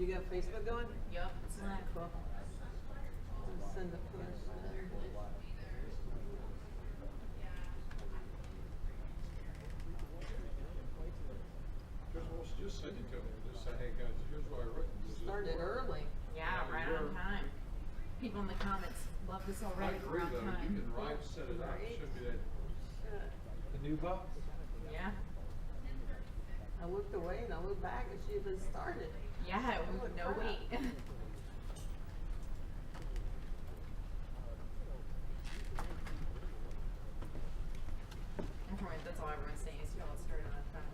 You got Facebook going? Yup, it's not cool. I'll send a push there. Just send it to me. Just say, hey guys, here's what I wrote. Started early. Yeah, right on time. People in the comments love this I already. agree We're on though. You time. can right set it up. It shouldn't be that. The new box? Yeah. I looked away and I looked back and she had been started. Yeah, no wait. That's all everyone's saying is y'all started on time.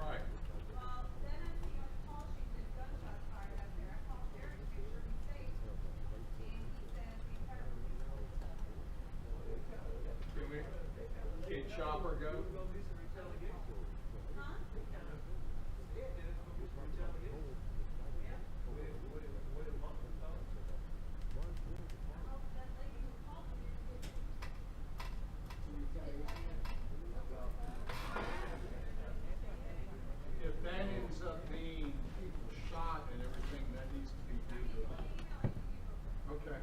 Right. Well, then I see on the call sheet that gunshots fired out there. I called Eric to make sure he's safe. And he says the entire Can Chopper go? huh? That lady who called me didn't If that ends up being people shot and everything, that needs to be due. Okay.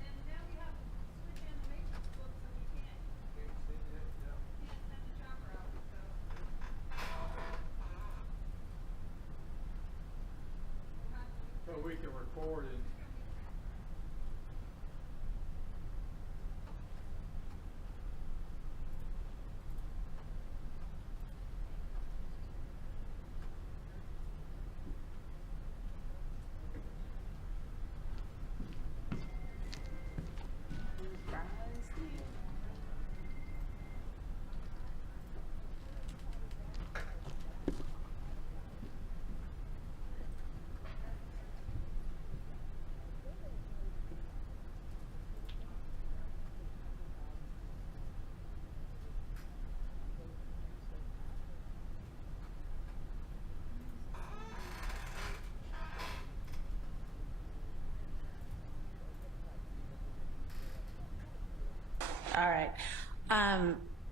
And now we have to switch in the matrix book so we can't send the chopper out, so. So we can record and. All right.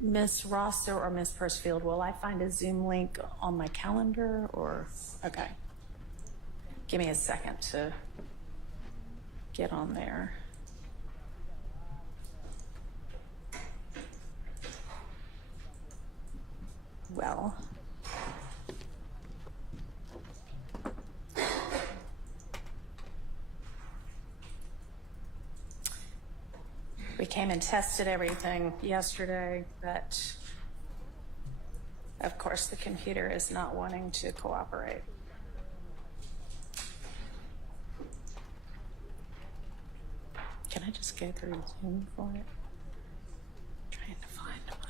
Miss Rosser or Miss Persfield, will I find a Zoom link on my calendar or, okay. Give me a second to get on there. Well. We came and tested everything yesterday, but of course the computer is not wanting to cooperate. Can I just go through Zoom for it? Trying to find my...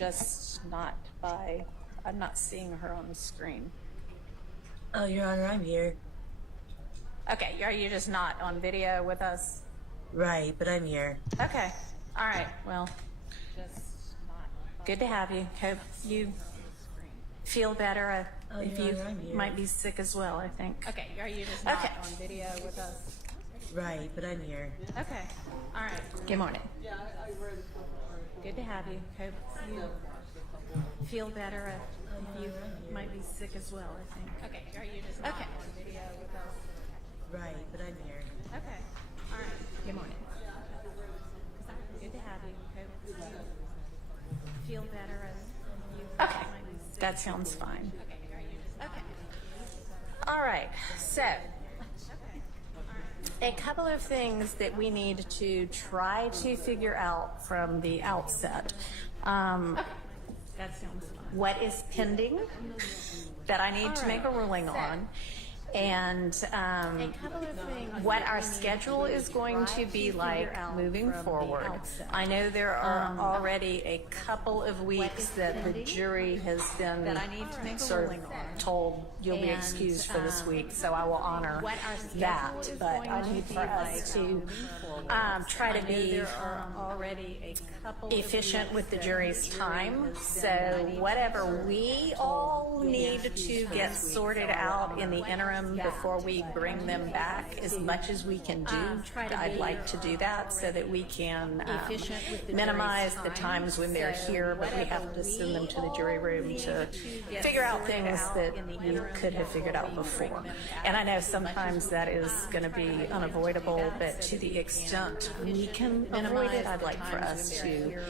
just not by, I'm not seeing her on the screen. Oh, Your Honor, I'm here. Okay, are you just not on video with us? Right, but I'm here. Okay, all right, well, good to have you. Hope you feel better. Oh, If Your you Honor, I'm here. might be sick as well, I think. Okay, are you just not Okay. on video with us? Right, but I'm here. Okay, all right. Good morning. Yeah, I read a couple articles. Good to have you. Hope you Watched a couple. feel better. If you might be sick as well, I think. Okay, are you just not on video with us? Right, but I'm here. Okay, all right. Good morning. Good to have you. Hope you feel better. Okay, that sounds fine. Okay. All right, so a couple of things that we need to try to figure out from the outset. What is pending that I need to make a ruling on, and what our schedule is going to be like moving forward. I know there are already a couple of weeks that the jury has been sort of told you'll be excused for this week, so I will honor that. But I need for us to try to be efficient with the jury's time. So whatever we all need to get sorted out in the interim before we bring them back, as much as we can do, I'd like to do that so that we can minimize the times when they're here, but we have to send them to the jury room to figure out things that you could have figured out before. And I know sometimes that is going to be unavoidable, but to the extent we can minimize it, I'd like for us to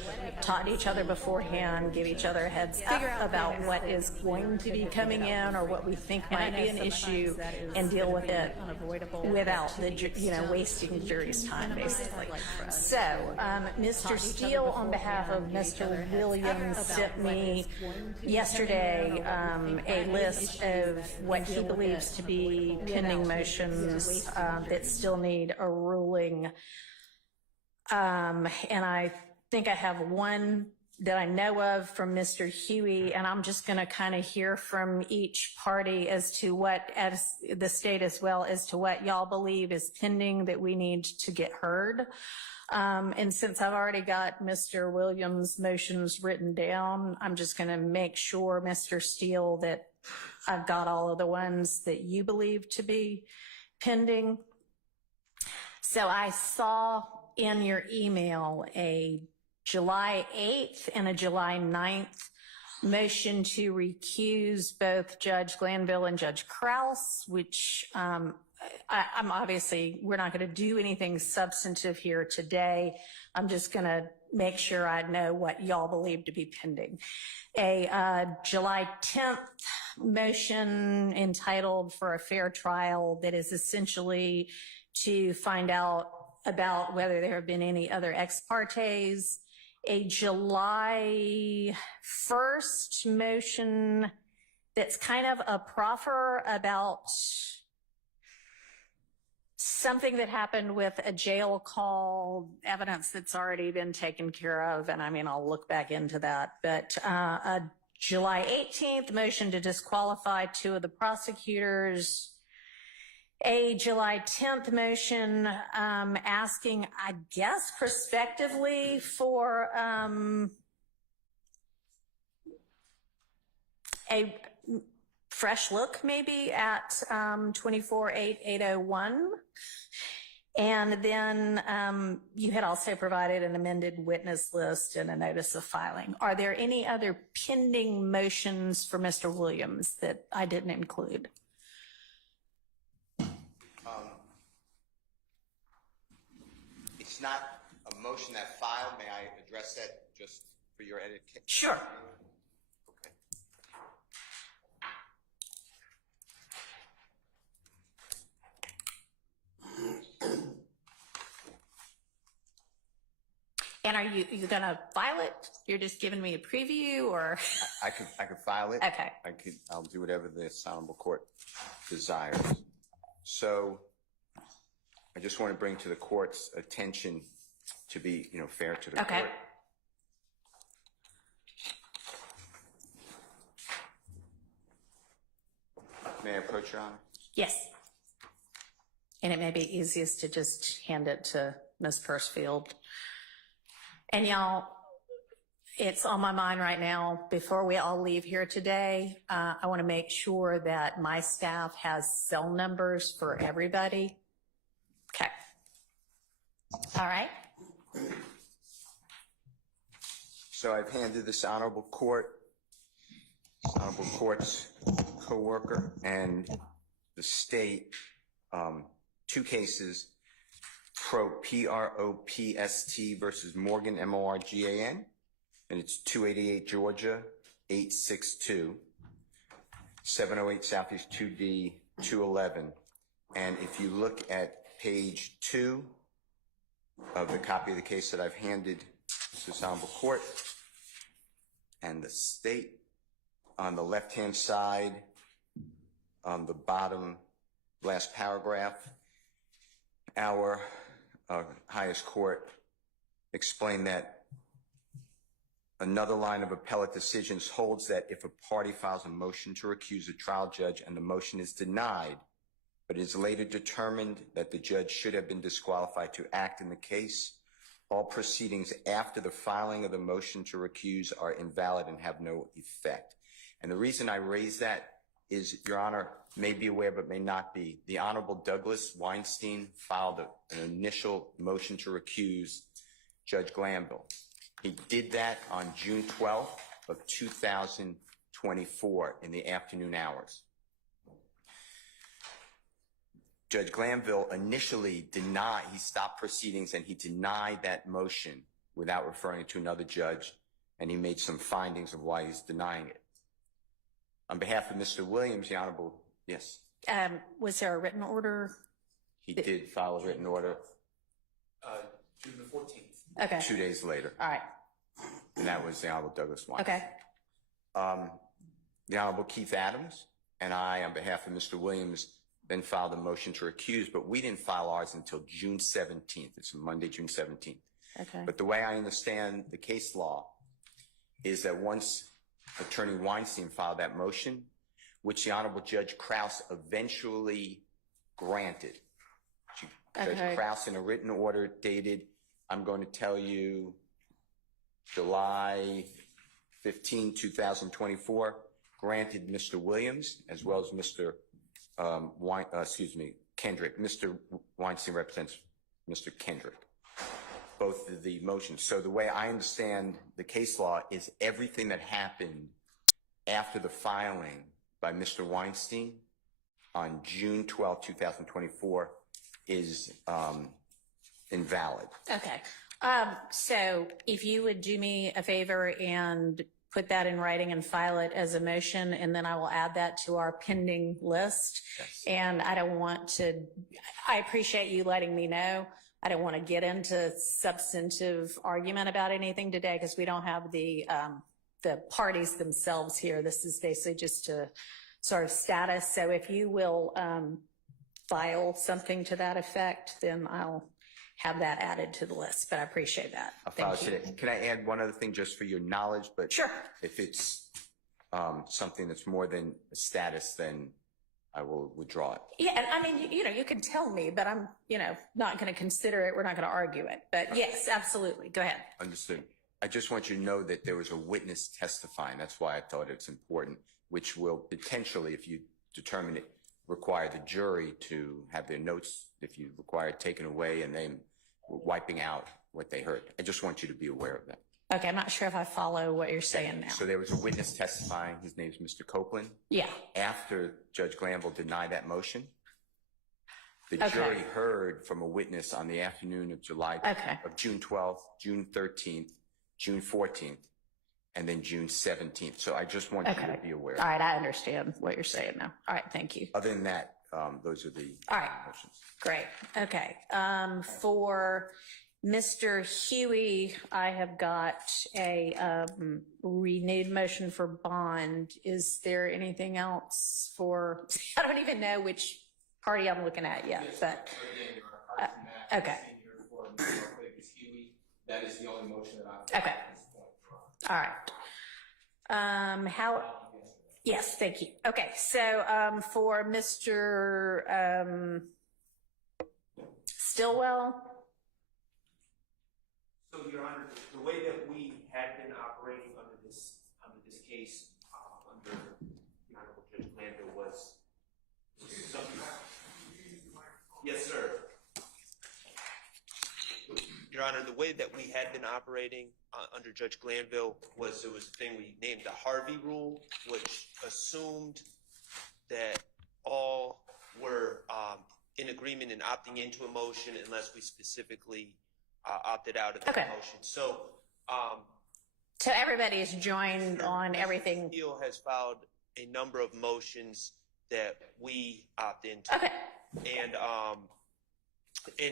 talk to each other beforehand, give each other a heads up about what is going to be coming in or what we think might be an issue, and deal with it without the wasting the jury's time, basically. So, Mr. Steele, on behalf of Mr. Williams, sent me yesterday a list of what he believes to be pending motions that still need a ruling. And I think I have one that I know of from Mr. Huey, and I'm just going to kind of hear from each party as to what, as the state as well, as to what y'all believe is pending that we need to get heard. And since I've already got Mr. Williams' motions written down, I'm just going to make sure, Mr. Steele, that I've got all of the ones that you believe to be pending. So I saw in your email a July 8th and a July 9th motion to recuse both Judge Glanville and Judge Krause, which I'm obviously, we're not going to do anything substantive here today. I'm just going to make sure I know what y'all believe to be pending. A July 10th motion entitled for a fair trial that is essentially to find out about whether there have been any other ex partes. A July 1st motion that's kind of a proffer about something that happened with a jail call, evidence that's already been taken care of. And I mean, I'll look back into that. But a July 18th motion to disqualify two of the prosecutors. A July 10th motion asking, I guess, prospectively for a fresh look maybe at 24-8-801. And then you had also provided an amended witness list and a notice of filing. Are there any other pending motions for Mr. Williams that I didn't include? It's not a motion that filed. May I address that just for your editing? Sure. Okay. And are you going to file it? You're just giving me a preview, or? I could file it. Okay. I'll do whatever the assignable court desires. So I just want to bring to the court's attention to be, fair to the court. May I approach, Your Honor? Yes. And it may be easiest to just hand it to Ms. Pursfield. And y'all, it's on my mind right now, before we all leave here today, I want to make sure that my staff has cell numbers for everybody. Okay. All right. So I've handed this honorable court's co-worker and the state 2 cases, PROPST versus Morgan, MORGAN, and it's 288 Georgia, 862, 708 Southeast 2D, 211. And if you look at page 2 of the copy of the case that I've handed to this honorable court, and the state, on the left-hand side, on the bottom last paragraph, our highest court explained that another line of appellate decisions holds that if a party files a motion to recuse a trial judge and the motion is denied, but it is later determined that the judge should have been disqualified to act in the case, all proceedings after the filing of the motion to recuse are invalid and have no effect. And the reason I raise that is, Your Honor may be aware but may not be, the Honorable Douglas Weinstein filed an initial motion to recuse Judge Glanville. He did that on June 12th of 2024 in the afternoon hours. Judge Glanville initially denied, he stopped proceedings and he denied that motion without referring it to another judge, and he made some findings of why he's denying it. On behalf of Mr. Williams, the Honorable, yes? Was there a written order? He did file a written order June the 14th. Okay. 2 days later, All right. and that was the Honorable Douglas Weinstein. Okay. The Honorable Keith Adams and I, on behalf of Mr. Williams, then filed a motion to recuse, but we didn't file ours until June 17th. It's Monday, June 17th. Okay. But the way I understand the case law is that once Attorney Weinstein filed that motion, which the Honorable Judge Krause eventually granted. Judge Krause, in a written order dated, I'm going to tell you, July 15, 2024, granted Mr. Williams as well as Mr. Kendrick. Mr. Weinstein represents Mr. Kendrick, both of the motions. So the way I understand the case law is everything that happened after the filing by Mr. Weinstein on June 12, 2024 is invalid. Okay. So if you would do me a favor and put that in writing and file it as a motion, and then I will add that to our pending list. Yes. And I don't want to, I appreciate you letting me know. I don't want to get into substantive argument about anything today because we don't have the parties themselves here. This is basically just a sort of status. So if you will file something to that effect, then I'll have that added to the list, but I appreciate that. I'll file Thank you. today. Can I add one other thing just for your knowledge? But Sure. if it's something that's more than a status, then I will withdraw it. Yeah, and I mean, you can tell me, but I'm, not going to consider it. We're not going to argue it. But yes, absolutely. Go ahead. Understood. I just want you to know that there was a witness testifying. That's why I thought it's important, which will potentially, if you determine it, require the jury to have their notes, if you require it taken away and then wiping out what they heard. I just want you to be aware of that. Okay, I'm not sure if I follow what you're saying now. So there was a witness testifying. His name is Mr. Copeland. Yeah. After Judge Glanville denied that motion, the jury heard from a witness on the afternoon of of June 12th, June 13th, June 14th, and then June 17th. So I just want you to be aware. All right, I understand what you're saying now. All right, thank you. Other than that, those are the motions. Great. Okay. For Mr. Huey, I have got a renewed motion for bond. Is there anything else for, I don't even know which party I'm looking at yet, but, okay. That is the only motion that I've Okay. at this point. All right. Yes, thank you. Okay, so for Mr. Stillwell, So, Your Honor, the way that we had been operating under this case, under the Honorable Judge Glanville was something. Yes, sir. Your Honor, the way that we had been operating under Judge Glanville was there was a thing we named the Harvey Rule, which assumed that all were in agreement and opting into a motion unless we specifically opted out of the motion. So everybody's joined on everything. Steele has filed a number of motions that we opt into. Okay. And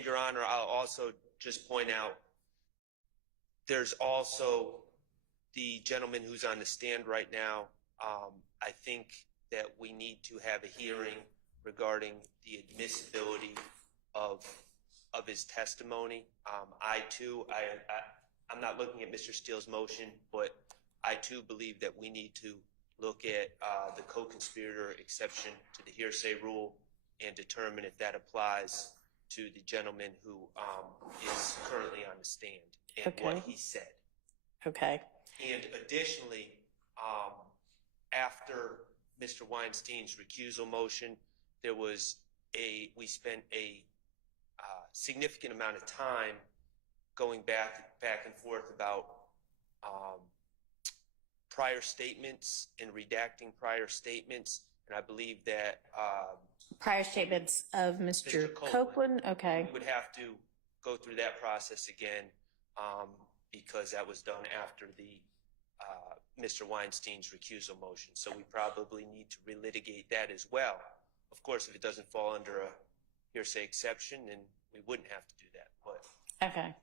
Your Honor, I'll also just point out there's also the gentleman who's on the stand right now. I think that we need to have a hearing regarding the admissibility of his testimony. I too, I'm not looking at Mr. Steele's motion, but I too believe that we need to look at the co-conspirator exception to the hearsay rule and determine if that applies to the gentleman who is currently on the stand and what he said. Okay. And additionally, after Mr. Weinstein's recusal motion, we spent a significant amount of time going back and forth about prior statements and redacting prior statements, and I believe that Prior statements of Mr. Copeland. Okay. we would have to go through that process again because that was done after the Mr. Weinstein's recusal motion. So we probably need to relitigate that as well. Of course, if it doesn't fall under a hearsay exception, then we wouldn't have to do that. But Okay.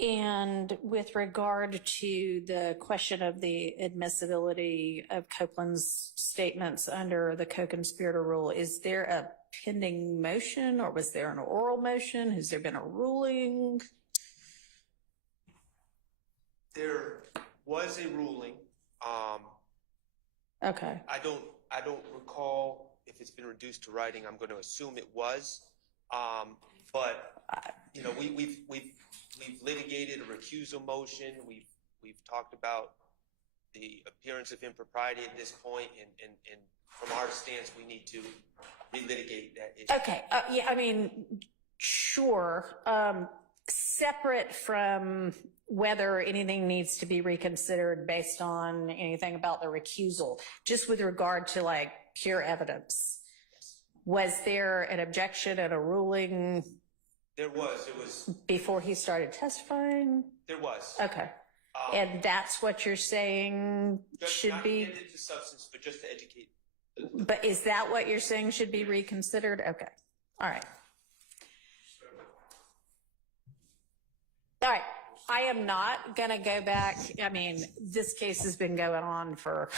And with regard to the question of the admissibility of Copeland's statements under the co-conspirator rule, is there a pending motion or was there an oral motion? Has there been a ruling? there was a ruling. Okay. I don't recall if it's been reduced to writing. I'm going to assume it was. But you know, we've litigated a recusal motion. We've talked about the appearance of impropriety at this point, and from our stance, we need to relitigate that issue. Okay. Yeah, I mean, sure. Separate from whether anything needs to be reconsidered based on anything about the recusal, just with regard to like pure evidence. Was there an objection and a ruling? There was. It was before he started testifying? There was. Okay. And that's what you're saying should not be? Not to get into substance, but just to educate. But is that what you're saying should be reconsidered? Okay. All right. All right. I am not going to go back. I mean, this case has been going on for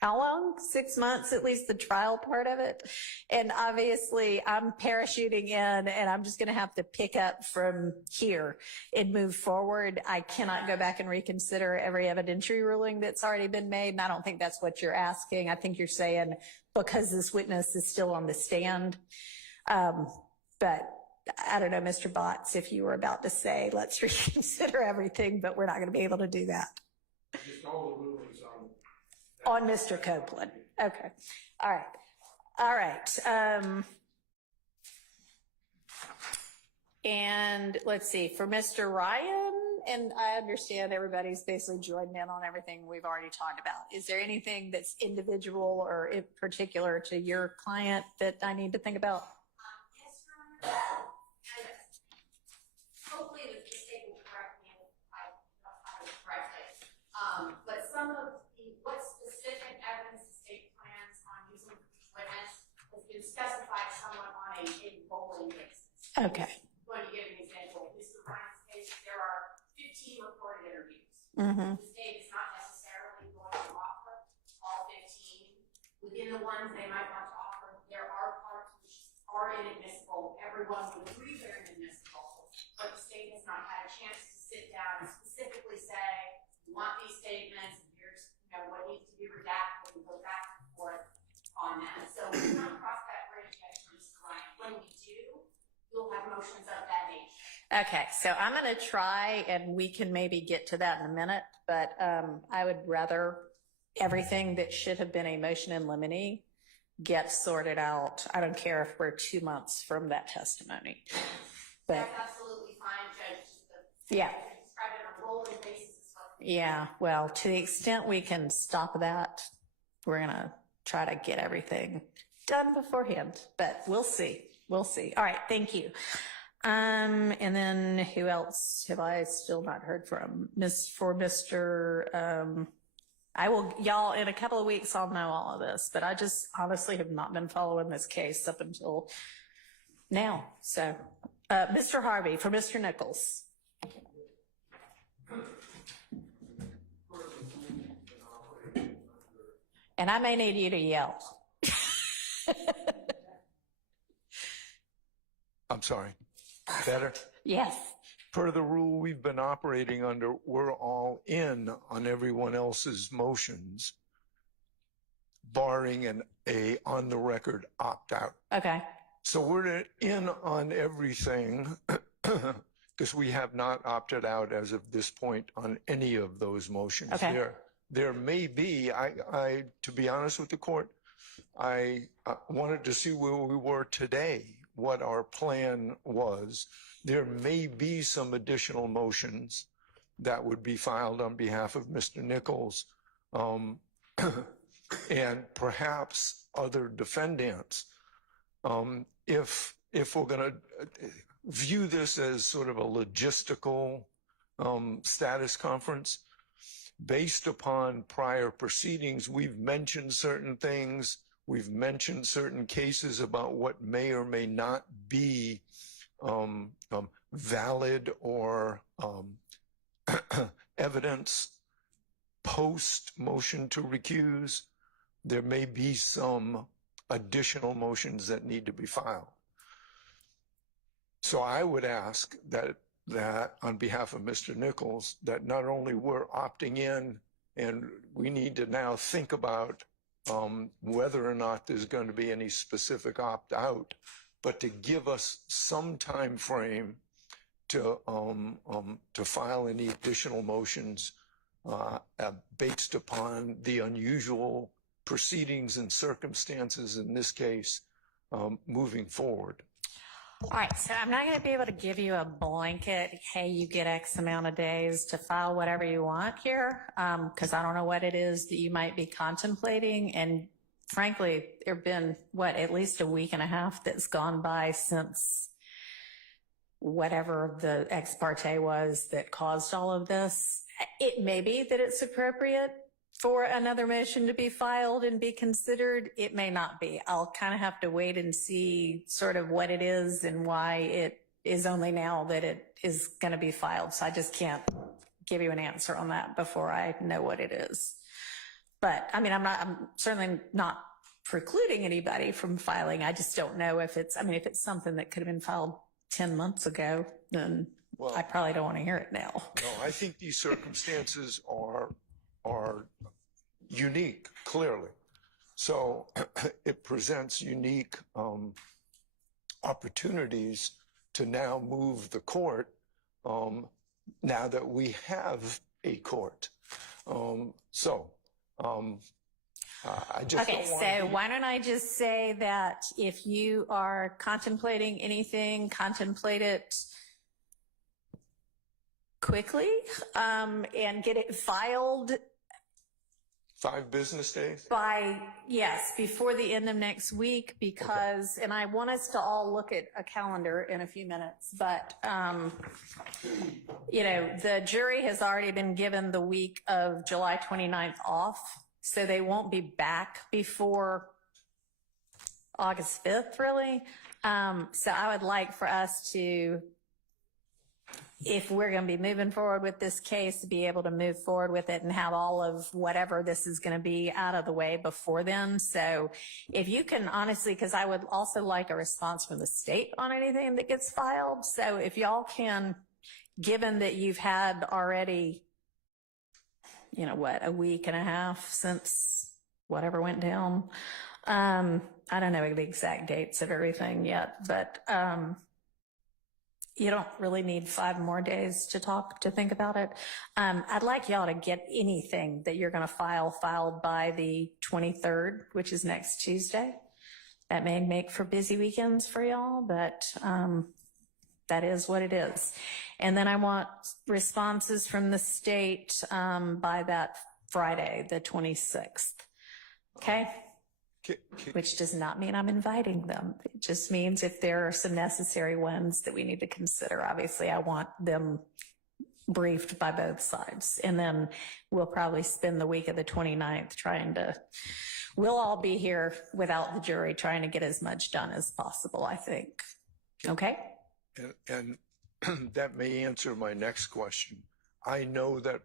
how long? 6 months, at least the trial part of it. And obviously I'm parachuting in and I'm just going to have to pick up from here and move forward. I cannot go back and reconsider every evidentiary ruling that's already been made. And I don't think that's what you're asking. I think you're saying because this witness is still on the stand. But I don't know, Mr. Botts, if you were about to say, let's reconsider everything, but we're not going to be able to do that. Just all the rulings On Mr. Copeland. Okay. All right. All right. And let's see, for Mr. Ryan, and I understand everybody's basically joined in on everything we've already talked about. Is there anything that's individual or in particular to your client that I need to think about? Yes, Your Honor. Hopefully the state will correct me if I have it correctly. But some of what specific evidence the state plans on using witness has been specified somewhat on a rolling basis. Okay. I'm going to give an example. In Mr. Ryan's case, there are 15 recorded interviews. Mm-hmm. The state is not necessarily ones they might want to offer. There are parts which are inadmissible. Everyone would agree they're inadmissible, but the state has not had a chance to sit down and specifically say, we want these statements, and here's what needs to be redacted, and go back and forth on that. So we've not crossed that bridge yet, Mr. Ryan. When we do, we'll have motions of that nature. Okay, so I'm going to try, and we can maybe get to that in a minute, but I would rather everything that should have been a motion in limine get sorted out. I don't care if we're 2 months from that testimony. But that's absolutely fine, Judge. yeah. Describe it on a rolling basis. Yeah, well, to the extent we can stop that, we're going to try to get everything done beforehand, but we'll see. We'll see. All right, thank you. And then who else have I still not heard from? I will, y'all, in a couple of weeks, I'll know all of this, but I just honestly have not been following this case up until now. So, Mr. Harvey, for Mr. Nichols. And I may need you to yell. I'm sorry. Better? Yes. Per the rule we've been operating under, we're all in on everyone else's motions, barring a on-the-record opt-out. Okay. So we're in on everything because we have not opted out as of this point on any of those motions. Okay. There may be, I to be honest with the court, I wanted to see where we were today, what our plan was. There may be some additional motions that would be filed on behalf of Mr. Nichols, and perhaps other defendants. If we're going to view this as sort of a logistical status conference, based upon prior proceedings, we've mentioned certain things. We've mentioned certain cases about what may or may not be valid or evidence post motion to recuse. There may be some additional motions that need to be filed. So I would ask that on behalf of Mr. Nichols, that not only we're opting in and we need to now think about whether or not there's going to be any specific opt-out, but to give us some time frame to file any additional motions based upon the unusual proceedings and circumstances in this case moving forward. All right, so I'm not going to be able to give you a blanket, hey, you get X amount of days to file whatever you want here, because I don't know what it is that you might be contemplating. And frankly, there have been, at least a week and a half that's gone by since whatever the ex parte was that caused all of this. It may be that it's appropriate for another motion to be filed and be considered. It may not be. I'll kind of have to wait and see sort of what it is and why it is only now that it is going to be filed. So I just can't give you an answer on that before I know what it is. But I mean, I'm certainly not precluding anybody from filing. I just don't know if it's something that could have been filed 10 months ago, then I probably don't want to hear it now. No, I think these circumstances are unique, clearly. So it presents unique opportunities to now move the court now that we have a court. I just okay, so why don't I just say that if you are contemplating anything, contemplate it quickly and get it filed 5 business days? Before the end of next week, because, and I want us to all look at a calendar in a few minutes, but, the jury has already been given the week of July 29th off, so they won't be back before August 5th, really. So I would like for us to if we're going to be moving forward with this case, to be able to move forward with it and have all of whatever this is going to be out of the way before then. So if you can honestly, because I would also like a response from the state on anything that gets filed. So if y'all can, given that you've had already, you know, what, a week and a half since whatever went down. I don't know the exact dates of everything yet, but you don't really need 5 more days to think about it. I'd like y'all to get anything that you're going to filed by the 23rd, which is next Tuesday. That may make for busy weekends for y'all, but that is what it is. And then I want responses from the state by that Friday, the 26th. Okay? Which does not mean I'm inviting them. It just means if there are some necessary ones that we need to consider. Obviously, I want them briefed by both sides. And then we'll probably spend the week of the 29th we'll all be here without the jury trying to get as much done as possible, I think. Okay? And that may answer my next question. I know that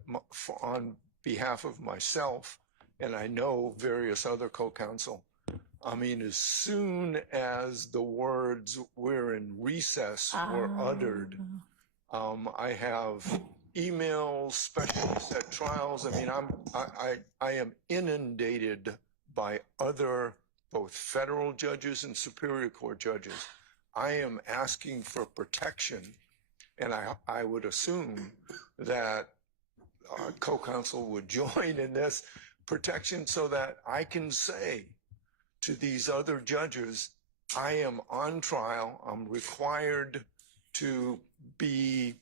on behalf of myself, and I know various other co-counsel, I mean, as soon as the words "we're in recess" were uttered, I have emails, specialists at trials. I mean, I am inundated by other both federal judges and Superior Court judges. I am asking for protection, and I would assume that co-counsel would join in this protection so that I can say to these other judges, I am on trial. I'm required to be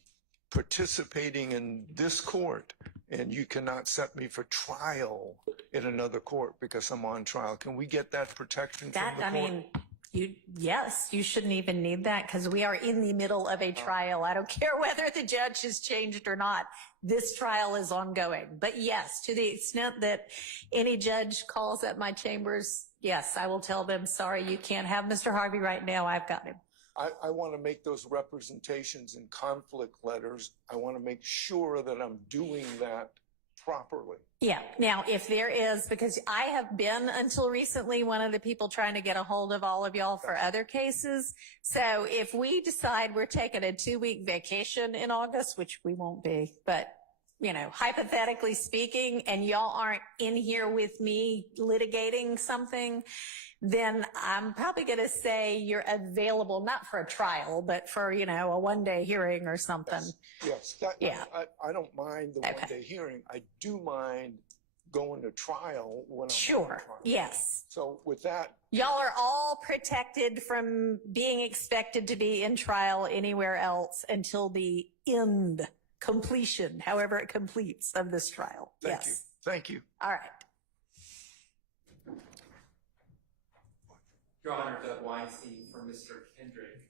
participating in this court, and you cannot set me for trial in another court because I'm on trial. Can we get that protection from the court? Yes, you shouldn't even need that because we are in the middle of a trial. I don't care whether the judge has changed or not. This trial is ongoing. But yes, to the extent that any judge calls at my chambers, yes, I will tell them, sorry, you can't have Mr. Harvey right now. I've got him. I want to make those representations in conflict letters. I want to make sure that I'm doing that properly. Yeah. Now, if there is, because I have been until recently one of the people trying to get a hold of all of y'all for other cases. So if we decide we're taking a 2-week vacation in August, which we won't be, but you know, hypothetically speaking, and y'all aren't in here with me litigating something, then I'm probably going to say you're available, not for a trial, but for, you know, a 1-day hearing or something. Yes. I don't mind the 1-day hearing. I do mind going to trial when I'm on trial. Yes. So with that. Y'all are all protected from being expected to be in trial anywhere else until the end, completion, however it completes, of this trial. Thank you. Thank you. All right. Your Honor, Doug Weinstein for Mr. Kendrick.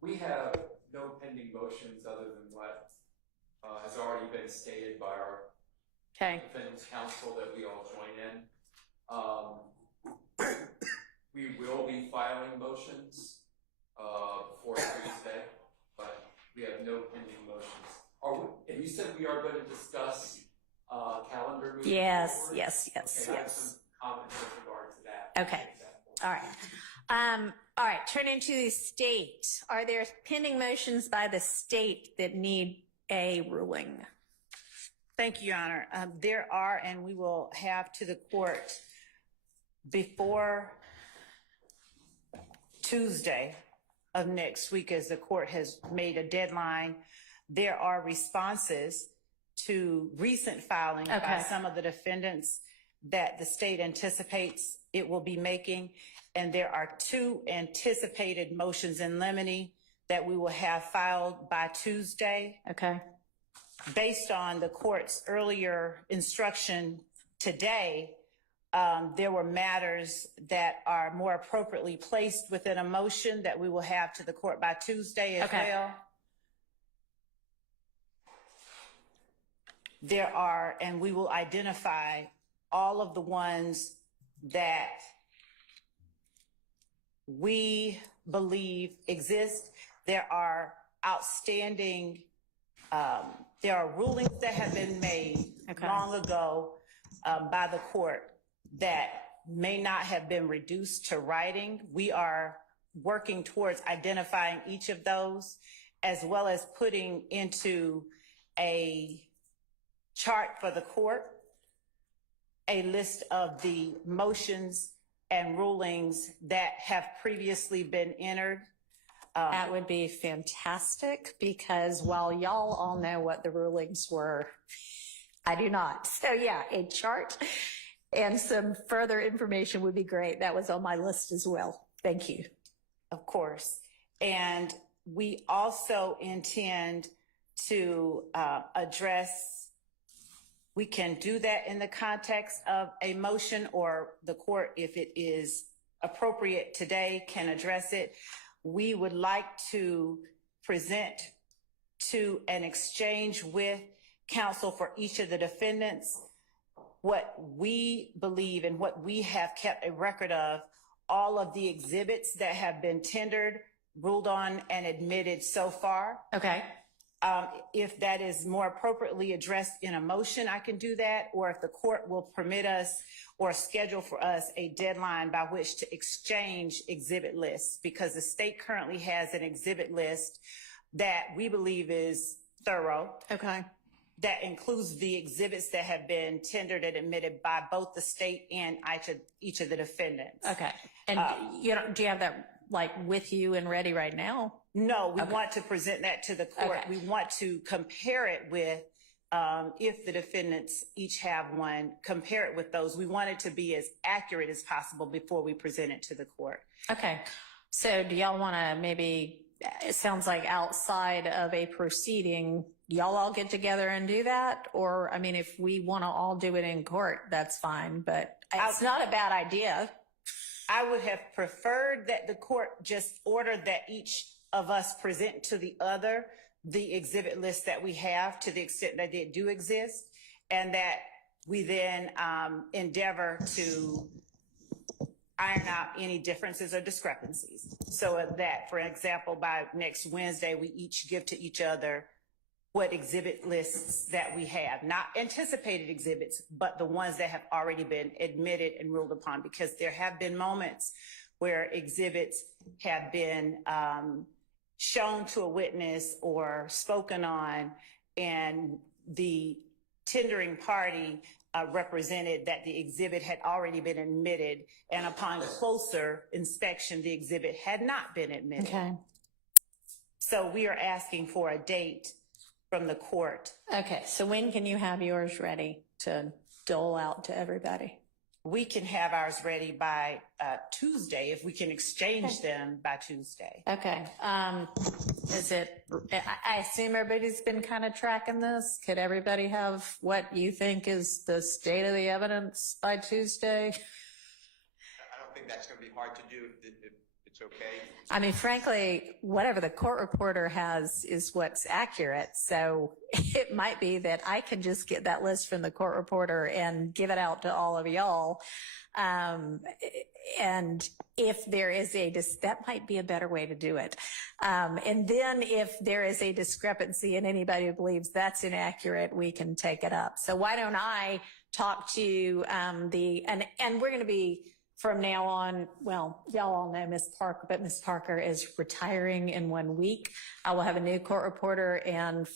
We have no pending motions other than what has already been stated by our defendants counsel that we all join in. We will be filing motions before Tuesday, but we have no pending motions. And you said we are going to discuss calendar moving forward? Yes. Okay, I have some comments with regard to that. Okay. All right. All right. Turning to the state. Are there pending motions by the state that need a ruling? Thank you, Your Honor. There are, and we will have to the court before Tuesday of next week, as the court has made a deadline. There are responses to recent filings by some of the defendants that the state anticipates it will be making. And there are 2 anticipated motions in limine that we will have filed by Tuesday. Okay. Based on the court's earlier instruction today, there were matters that are more appropriately placed within a motion that we will have to the court by Tuesday as well. There are, and we will identify all of the ones that we believe exist. There are outstanding, there are rulings that have been made long ago by the court that may not have been reduced to writing. We are working towards identifying each of those, as well as putting into a chart for the court a list of the motions and rulings that have previously been entered. That would be fantastic, because while y'all all know what the rulings were, I do not. So yeah, a chart and some further information would be great. That was on my list as well. Thank you. Of course. And we also intend to address, we can do that in the context of a motion, or the court, if it is appropriate today, can address it. We would like to present to an exchange with counsel for each of the defendants what we believe and what we have kept a record of, all of the exhibits that have been tendered, ruled on, and admitted so far. Okay. If that is more appropriately addressed in a motion, I can do that, or if the court will permit us or schedule for us a deadline by which to exchange exhibit lists, because the state currently has an exhibit list that we believe is thorough. Okay. That includes the exhibits that have been tendered and admitted by both the state and each of the defendants. Okay. And do you have that like with you and ready right now? No, we want to present that to the court. Okay. We want to compare it with, if the defendants each have one, compare it with those. We want it to be as accurate as possible before we present it to the court. Okay. So do y'all want to maybe, it sounds like outside of a proceeding, y'all all get together and do that? Or, I mean, if we want to all do it in court, that's fine, but it's not a bad idea. I would have preferred that the court just ordered that each of us present to the other the exhibit list that we have, to the extent that they do exist, and that we then endeavor to iron out any differences or discrepancies. So that, for example, by next Wednesday, we each give to each other what exhibit lists that we have, not anticipated exhibits, but the ones that have already been admitted and ruled upon, because there have been moments where exhibits have been shown to a witness or spoken on, and the tendering party represented that the exhibit had already been admitted, and upon closer inspection, the exhibit had not been admitted. Okay. So we are asking for a date from the court. Okay. So when can you have yours ready to dole out to everybody? We can have ours ready by Tuesday, if we can exchange them by Tuesday. Okay. Is it, I assume everybody's been kind of tracking this. Could everybody have what you think is the state of the evidence by Tuesday? I don't think that's going to be hard to do if it's okay. I mean, frankly, whatever the court reporter has is what's accurate. So it might be that I can just get that list from the court reporter and give it out to all of y'all. And if there is that might be a better way to do it. And then if there is a discrepancy and anybody who believes that's inaccurate, we can take it up. So why don't I talk to and we're going to be, from now on, well, y'all all know Miss Parker, but Miss Parker is retiring in 1 week. I will have a new court reporter, and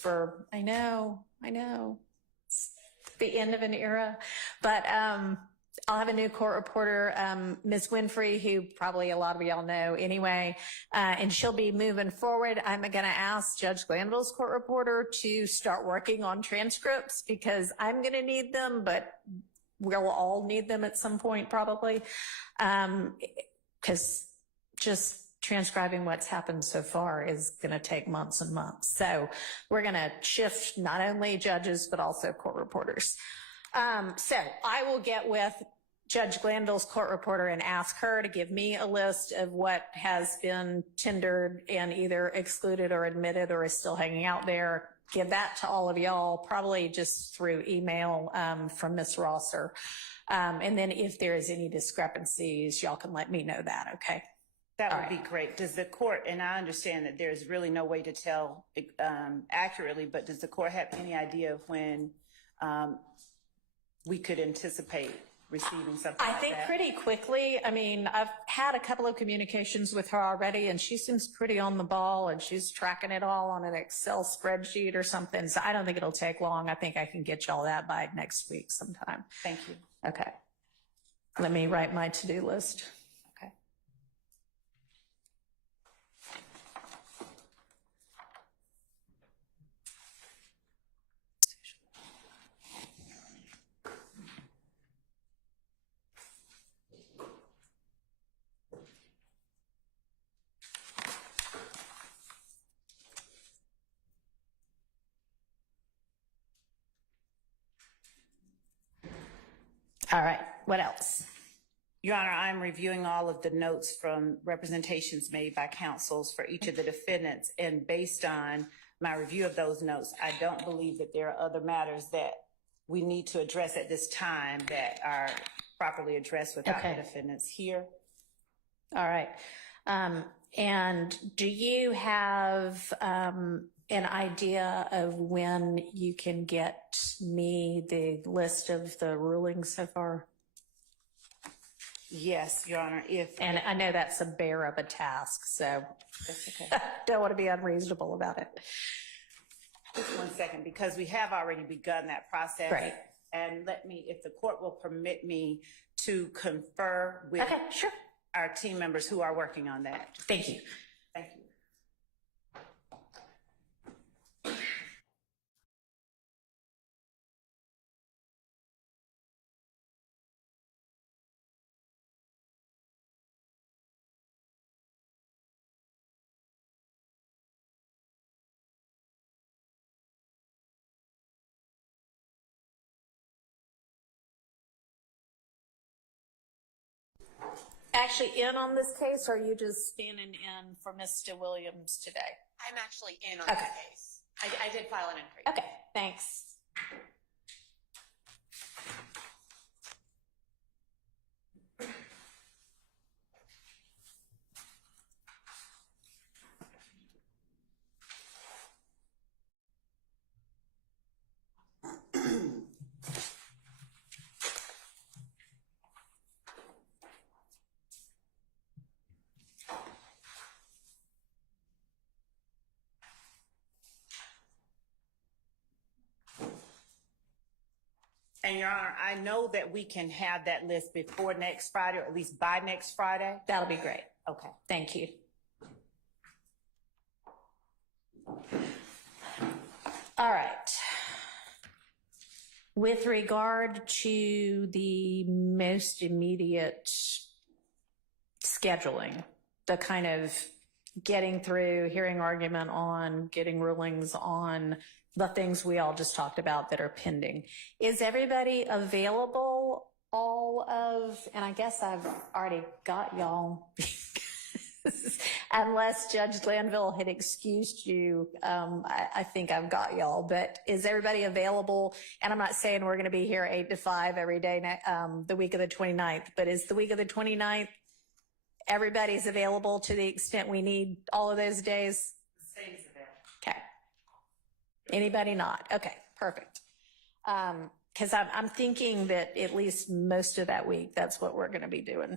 I know, it's the end of an era, but I'll have a new court reporter, Ms. Winfrey, who probably a lot of y'all know anyway, and she'll be moving forward. I'm going to ask Judge Glanville's court reporter to start working on transcripts, because I'm going to need them, but we'll all need them at some point probably, because just transcribing what's happened so far is going to take months and months. So we're going to shift not only judges, but also court reporters. So I will get with Judge Glanville's court reporter and ask her to give me a list of what has been tendered and either excluded or admitted or is still hanging out there. Give that to all of y'all, probably just through email from Ms. Rosser. And then if there is any discrepancies, y'all can let me know that, okay? That All would right. be great. Does the court, and I understand that there's really no way to tell accurately, but does the court have any idea of when we could anticipate receiving something I like think that? pretty quickly. I mean, I've had a couple of communications with her already, and she seems pretty on the ball, and she's tracking it all on an Excel spreadsheet or something. So I don't think it'll take long. I think I can get y'all that by next week sometime. Thank you. Okay. Let me write my to-do list. Okay. All right. What else? Your Honor, I'm reviewing all of the notes from representations made by counsels for each of the defendants, and based on my review of those notes, I don't believe that there are other matters that we need to address at this time that are properly addressed without Okay. the defendants here. All right. And do you have an idea of when you can get me the list of the rulings so far? Yes, Your Honor, if. And I know that's a bear of a task, so That's okay. don't want to be unreasonable about it. Just 1 second, because we have already begun that process. Right. And let me, if the court will permit me to confer with Okay, sure. our team members who are working on that. Thank you. Thank you. Actually in on this case, or are you just standing in for Mr. Williams today? I'm actually in on Okay. this case. I did file an entry. Okay, thanks. And Your Honor, I know that we can have that list before next Friday, or at least by next Friday. That'll be great. Okay. Thank you. All right. With regard to the most immediate scheduling, the kind of getting through, hearing argument on, getting rulings on, the things we all just talked about that are pending. Is everybody available all of, and I guess I've already got y'all, unless Judge Glanville had excused you, I think I've got y'all, but is everybody available? And I'm not saying we're going to be here 8 to 5 every day, the week of the 29th, but is the week of the 29th, everybody's available to the extent we need all of those days? The same is available. Okay. Anybody not? Okay, perfect. Because I'm thinking that at least most of that week, that's what we're going to be doing,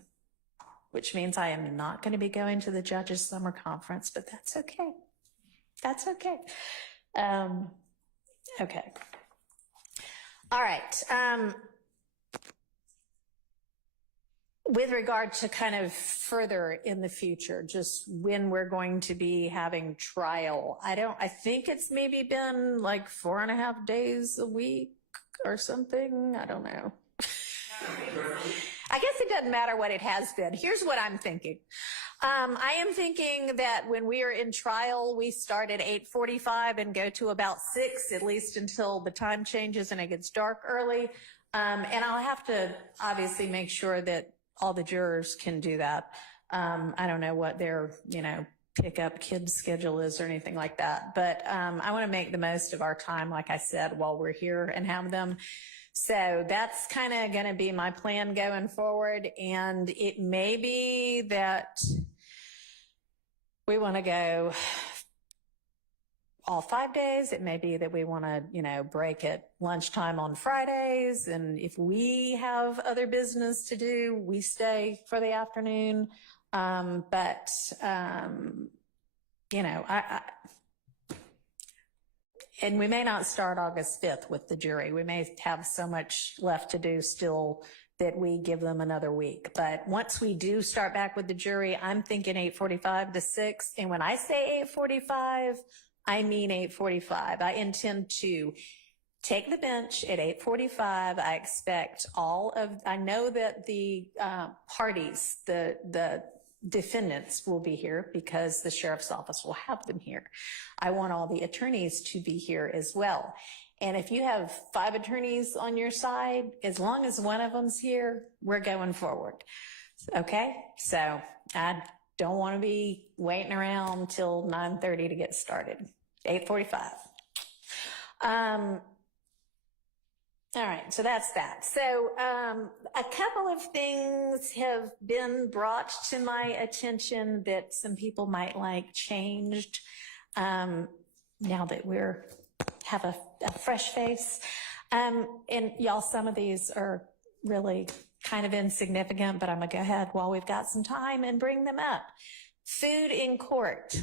which means I am not going to be going to the judges' summer conference, but that's okay. That's okay. Okay. All right. With regard to kind of further in the future, just when we're going to be having trial, I think it's maybe been like 4.5 days a week or something. I don't know. I guess it doesn't matter what it has been. Here's what I'm thinking. I am thinking that when we are in trial, we start at 8:45 and go to about 6, at least until the time changes and it gets dark early. And I'll have to obviously make sure that all the jurors can do that. I don't know what their, pick up kids schedule is or anything like that. But I want to make the most of our time, like I said, while we're here and have them. So that's kind of going to be my plan going forward. And it may be that we want to go all 5 days. It may be that we want to, break at lunchtime on Fridays. And if we have other business to do, we stay for the afternoon. And we may not start August 5th with the jury. We may have so much left to do still that we give them another week. But once we do start back with the jury, I'm thinking 8:45 to 6. And when I say 8:45, I mean 8:45. I intend to take the bench at 8:45. I expect I know that the parties, the defendants will be here because the sheriff's office will have them here. I want all the attorneys to be here as well. And if you have 5 attorneys on your side, as long as one of them's here, we're going forward. Okay? So I don't want to be waiting around till 9:30 to get started. 8:45. All right, so that's that. So a couple of things have been brought to my attention that some people might like changed now that have a fresh face. And y'all, some of these are really kind of insignificant, but I'm going to go ahead while we've got some time and bring them up. Food in court.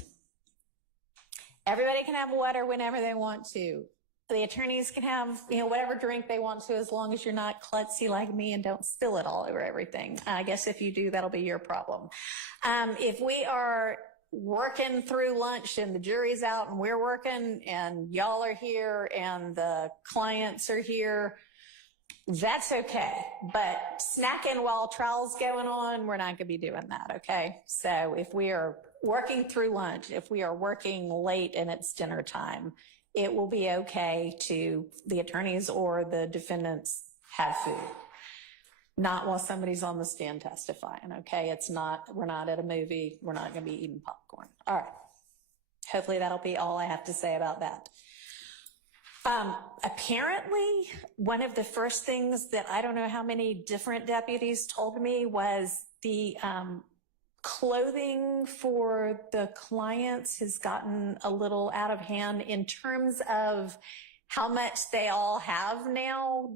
Everybody can have water whenever they want to. The attorneys can have, whatever drink they want to, as long as you're not klutzy like me and don't spill it all over everything. I guess if you do, that'll be your problem. If we are working through lunch and the jury's out and we're working and y'all are here and the clients are here, that's okay. But snacking while trial's going on, we're not going to be doing that, okay? So if we are working through lunch, if we are working late and it's dinner time, it will be okay to the attorneys or the defendants have food. Not while somebody's on the stand testifying, okay? We're not at a movie. We're not going to be eating popcorn. All right. Hopefully that'll be all I have to say about that. Apparently, one of the first things that I don't know how many different deputies told me was the clothing for the clients has gotten a little out of hand in terms of how much they all have now.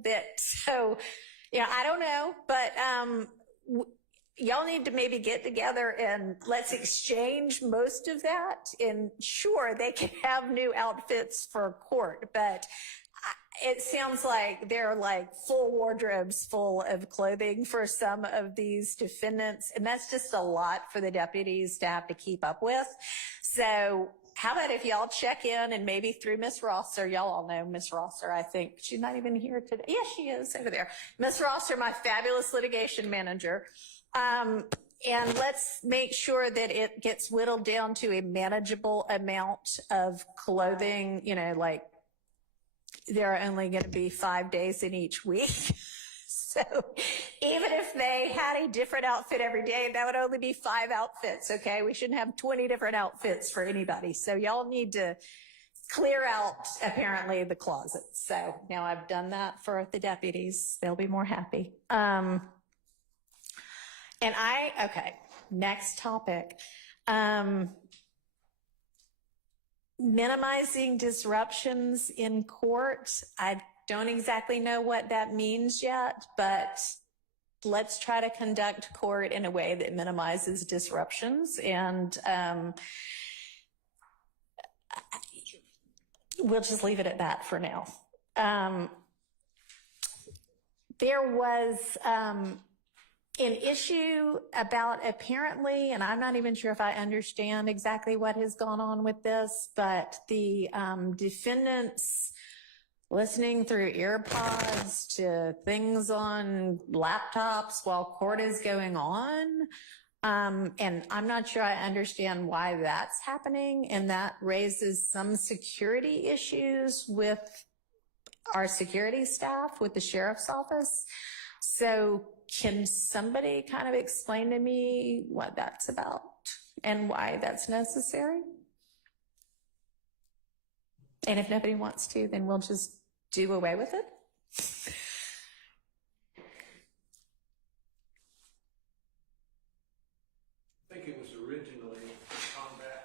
I don't know, but y'all need to maybe get together and let's exchange most of that. And sure, they can have new outfits for court, but it sounds like they're like full wardrobes full of clothing for some of these defendants. And that's just a lot for the deputies to have to keep up with. So how about if y'all check in and maybe through Miss Rosser, y'all all know Miss Rosser, I think. She's not even here today. Yes, she is over there. Miss Rosser, my fabulous litigation manager. And let's make sure that it gets whittled down to a manageable amount of clothing, like there are only going to be 5 days in each week. So even if they had a different outfit every day, that would only be 5 outfits, okay? We shouldn't have 20 different outfits for anybody. So y'all need to clear out, apparently, the closet. So now I've done that for the deputies. They'll be more happy. Okay, next topic. Minimizing disruptions in court. I don't exactly know what that means yet, but let's try to conduct court in a way that minimizes disruptions. And we'll just leave it at that for now. There was an issue about apparently, and I'm not even sure if I understand exactly what has gone on with this, but the defendants listening through earpods to things on laptops while court is going on. And I'm not sure I understand why that's happening. And that raises some security issues with our security staff, with the sheriff's office. So can somebody kind of explain to me what that's about and why that's necessary? And if nobody wants to, then we'll just do away with it. I think it was originally to combat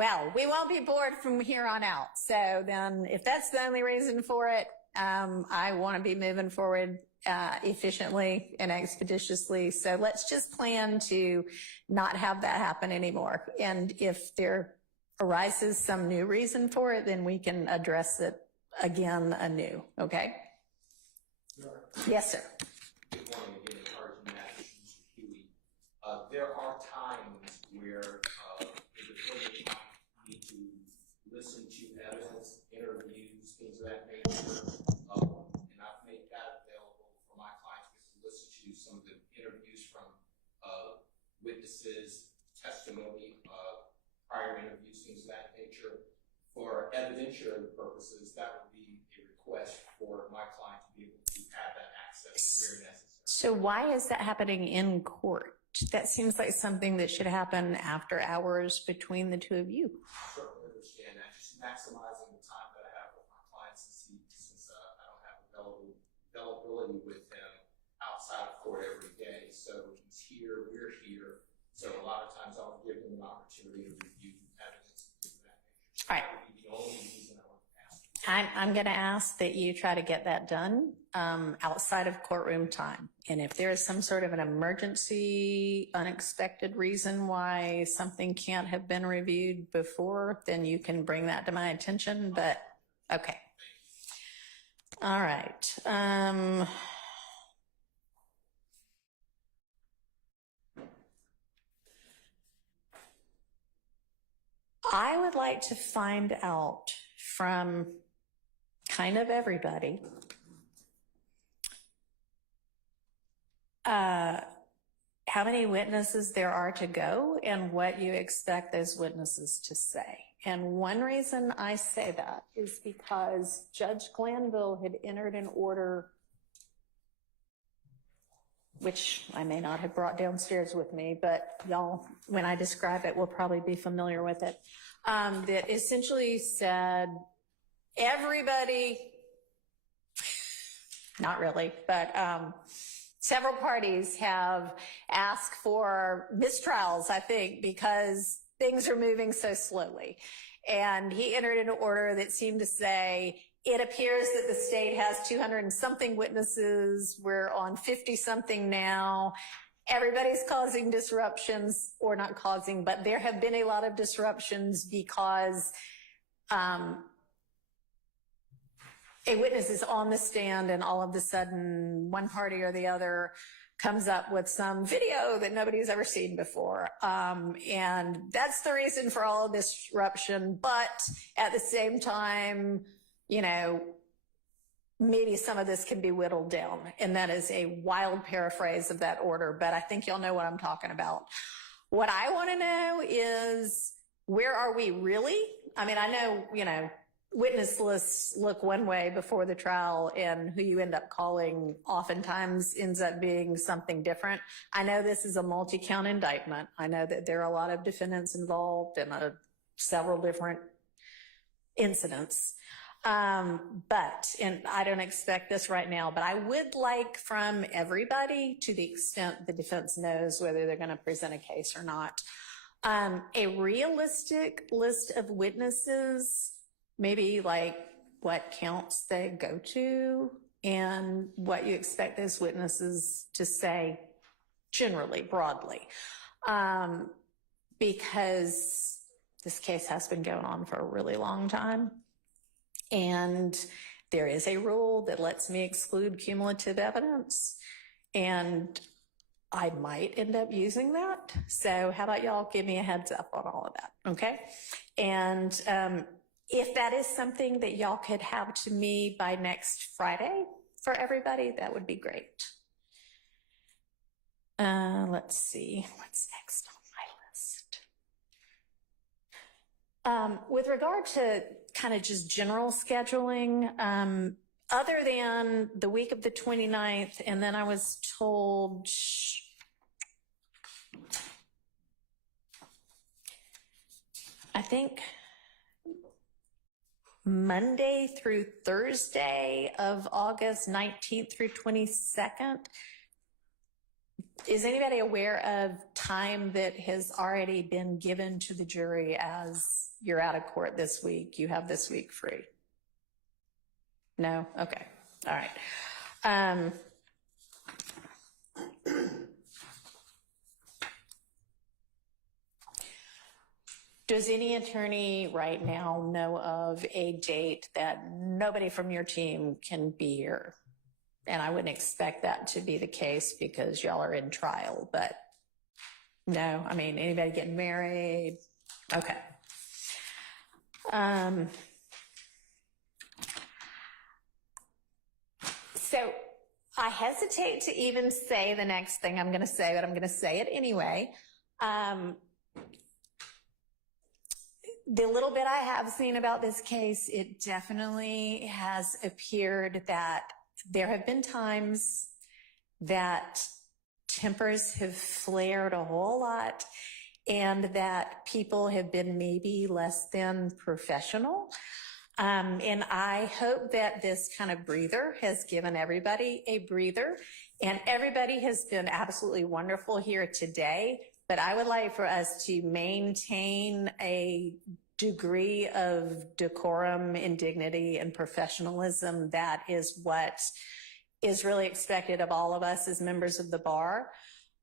well, we won't be bored from here on out. So then if that's the only reason for it, I want to be moving forward efficiently and expeditiously. So let's just plan to not have that happen anymore. And if there arises some new reason for it, then we can address it again anew. Okay? Yes, sir. Good morning again, encouraging that, Mr. Huey. There are times where the defendant might need to listen to evidence, interviews, things of that nature, and I've made that available for my clients to listen to some of the interviews from witnesses, testimony, prior interviews, things of that nature. For evidentiary purposes, that would be a request for my client to be able to have that access where necessary. So why is that happening in court? That seems like something that should happen after hours between the two of you. Certainly understand that. Just maximizing the time that I have with my clients since I don't have availability with them outside of court every day. So he's here, we're here. So a lot of times I'll give them an opportunity to review evidence and things of that nature. All right. That would be the only reason I would ask. I'm going to ask that you try to get that done outside of courtroom time. And if there is some sort of an emergency, unexpected reason why something can't have been reviewed before, then you can bring that to my attention. But okay. All right. I would like to find out from kind of everybody how many witnesses there are to go and what you expect those witnesses to say. And one reason I say that is because Judge Glanville had entered an order, which I may not have brought downstairs with me, but y'all, when I describe it, will probably be familiar with it, that essentially said everybody, not really, but several parties have asked for mistrials, I think, because things are moving so slowly. And he entered an order that seemed to say, it appears that the state has 200 and something witnesses. We're on 50 something now. Everybody's causing disruptions, or not causing, but there have been a lot of disruptions because a witness is on the stand and all of a sudden one party or the other comes up with some video that nobody's ever seen before. And that's the reason for all of this disruption. But at the same time, you know, maybe some of this can be whittled down. And that is a wild paraphrase of that order, but I think y'all know what I'm talking about. What I want to know is, where are we really? I mean, I know, you know, witness lists look one way before the trial, and who you end up calling oftentimes ends up being something different. I know this is a multi-count indictment. I know that there are a lot of defendants involved in several different incidents. And I don't expect this right now, but I would like from everybody, to the extent the defense knows whether they're going to present a case or not, a realistic list of witnesses, maybe like what counts they go to and what you expect those witnesses to say generally, broadly. Because this case has been going on for a really long time. And there is a rule that lets me exclude cumulative evidence, and I might end up using that. So how about y'all give me a heads up on all of that, okay? And if that is something that y'all could have to me by next Friday for everybody, that would be great. Let's see, what's next on my list? With regard to kind of just general scheduling, other than the week of the 29th, and then I was told, I think Monday through Thursday of August 19th through 22nd, is anybody aware of time that has already been given to the jury as you're out of court this week? You have this week free? No? Okay. All right. Does any attorney right now know of a date that nobody from your team can be here? And I wouldn't expect that to be the case because y'all are in trial, but no, I mean, anybody getting married? Okay. So I hesitate to even say the next thing I'm going to say, but I'm going to say it anyway. The little bit I have seen about this case, it definitely has appeared that there have been times that tempers have flared a whole lot and that people have been maybe less than professional. And I hope that this kind of breather has given everybody a breather, and everybody has been absolutely wonderful here today. But I would like for us to maintain a degree of decorum and dignity and professionalism. That is what is really expected of all of us as members of the bar.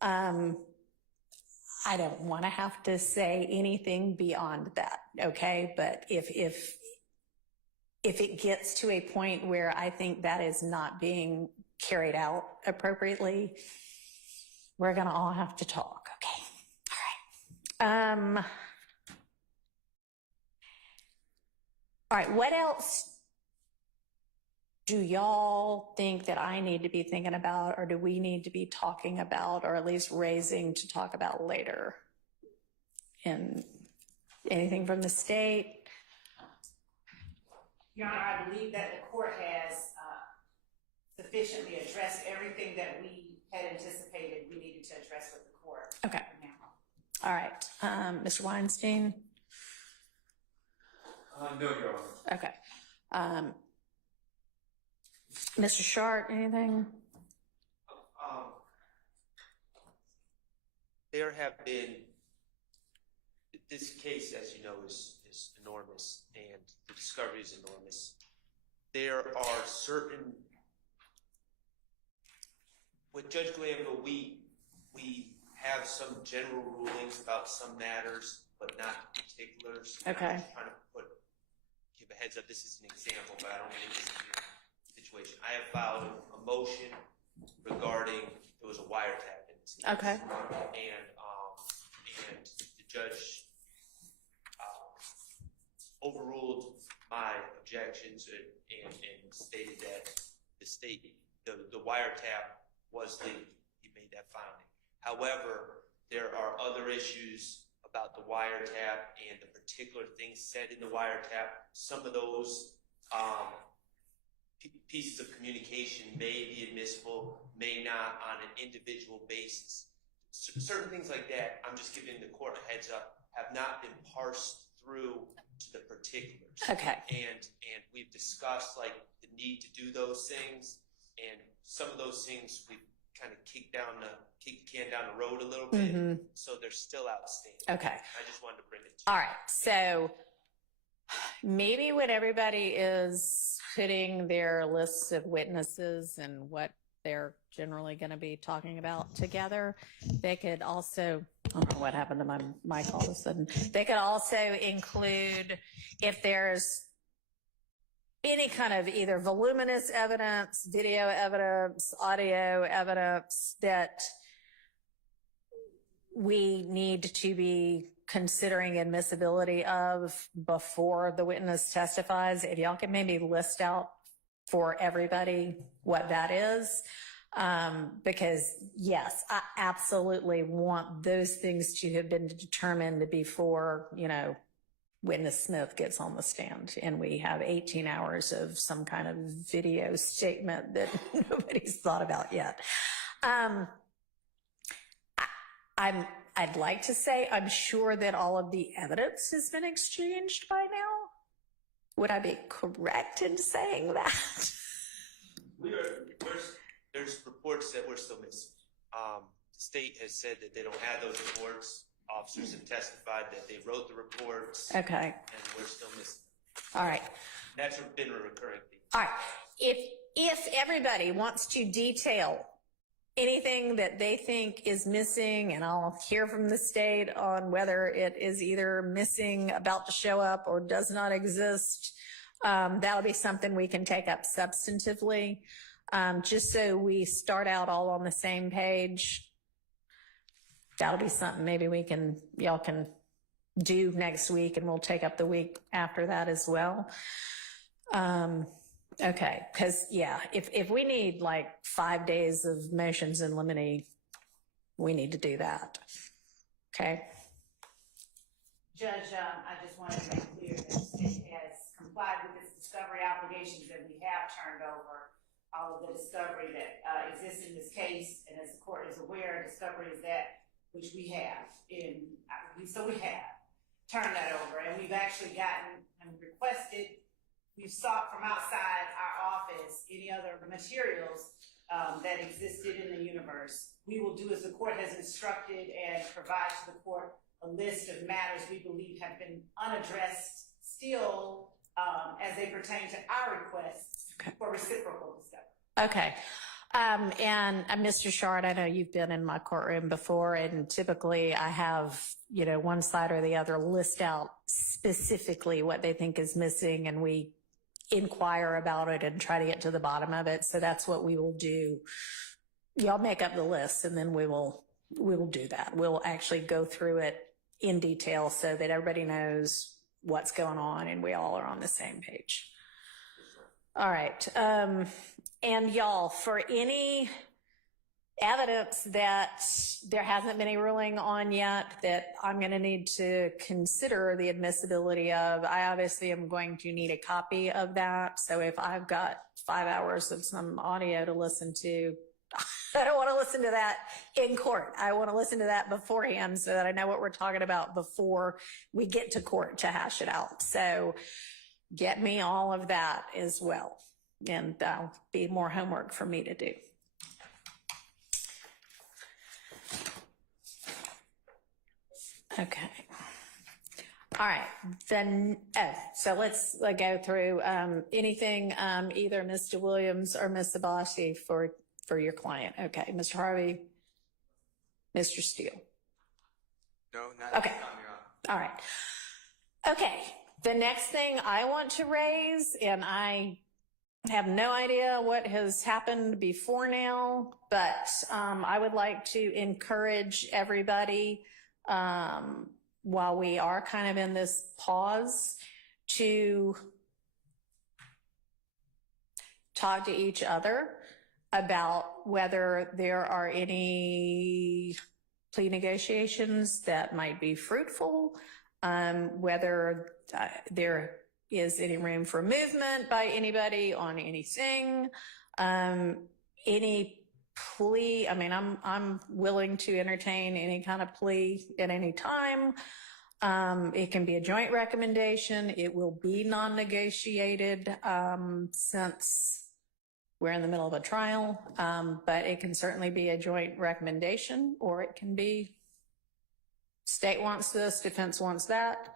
I don't want to have to say anything beyond that, okay? But if it gets to a point where I think that is not being carried out appropriately, we're going to all have to talk, okay? All right. All right, what else do y'all think that I need to be thinking about, or do we need to be talking about, or at least raising to talk about later? And anything from the state? Your Honor, I believe that the court has sufficiently addressed everything that we had anticipated we needed to address with the court. Okay. All right. Mr. Weinstein? No, Your Honor. Okay. Mr. Sharp, anything? There have been, this case, as you know, is enormous, and the discovery is enormous. There are certain, with Judge Glanville, we have some general rulings about some matters, but not particulars. Okay. I'm just trying to give a heads up. This is an example, but I don't think this is the situation. I have filed a motion regarding, there was a wiretap in this case. Okay. And the judge overruled my objections and stated that the wiretap was legal. He made that finding. However, there are other issues about the wiretap and the particular things said in the wiretap. Some of those pieces of communication may be admissible, may not on an individual basis. Certain things like that, I'm just giving the court a heads up, have not been parsed through to the particulars. Okay. And we've discussed like the need to do those things, and some of those things we kind of kick the can down the road a little bit, so they're still outstanding. Okay. I just wanted to bring it to you. All right. So maybe when everybody is putting their lists of witnesses and what they're generally going to be talking about together, they could also, I don't know what happened to my mic all of a sudden. They could also include, if there's any kind of either voluminous evidence, video evidence, audio evidence that we need to be considering admissibility of before the witness testifies, if y'all can maybe list out for everybody what that is. Because yes, I absolutely want those things to have been determined before, witness Smith gets on the stand and we have 18 hours of some kind of video statement that nobody's thought about yet. I'd like to say I'm sure that all of the evidence has been exchanged by now. Would I be correct in saying that? There's reports that we're still missing. The state has said that they don't have those reports. Officers have testified that they wrote the reports. Okay. And we're still missing. All right. That's been a recurring theme. All right. If everybody wants to detail anything that they think is missing, and I'll hear from the state on whether it is either missing, about to show up, or does not exist, that'll be something we can take up substantively, just so we start out all on the same page. That'll be something maybe y'all can do next week, and we'll take up the week after that as well. Okay, because yeah, if we need like 5 days of motions in limine, we need to do that. Okay. Judge, I just wanted to make clear that the state has complied with its discovery obligations, and we have turned over all of the discovery that exists in this case. And as the court is aware, discovery is that which we have so we have turned that over, and we've actually gotten and requested. We've sought from outside our office any other materials that existed in the universe. We will do as the court has instructed and provide to the court a list of matters we believe have been unaddressed still as they pertain to our requests for reciprocal discovery. Okay. And Mr. Shard, I know you've been in my courtroom before, and typically I have, one side or the other list out specifically what they think is missing, and we inquire about it and try to get to the bottom of it. So that's what we will do. Y'all make up the list, and then we will do that. We'll actually go through it in detail so that everybody knows what's going on and we all are on the same page. All right. And y'all, for any evidence that there hasn't been a ruling on yet that I'm going to need to consider the admissibility of, I obviously am going to need a copy of that. So if I've got 5 hours of some audio to listen to, I don't want to listen to that in court. I want to listen to that beforehand so that I know what we're talking about before we get to court to hash it out. So get me all of that as well. And that'll be more homework for me to do. Okay. All right. Then, so let's go through anything, either Mr. Williams or Ms. Sabasi for your client. Okay. Mr. Harvey, Mr. Steele. No, not okay. All right. Okay. The next thing I want to raise, and I have no idea what has happened before now, but I would like to encourage everybody, while we are kind of in this pause, to talk to each other about whether there are any plea negotiations that might be fruitful, whether there is any room for movement by anybody on anything, any plea. I mean, I'm willing to entertain any kind of plea at any time. It can be a joint recommendation. It will be non-negotiated, since we're in the middle of a trial, but it can certainly be a joint recommendation, or it can be state wants this, defense wants that.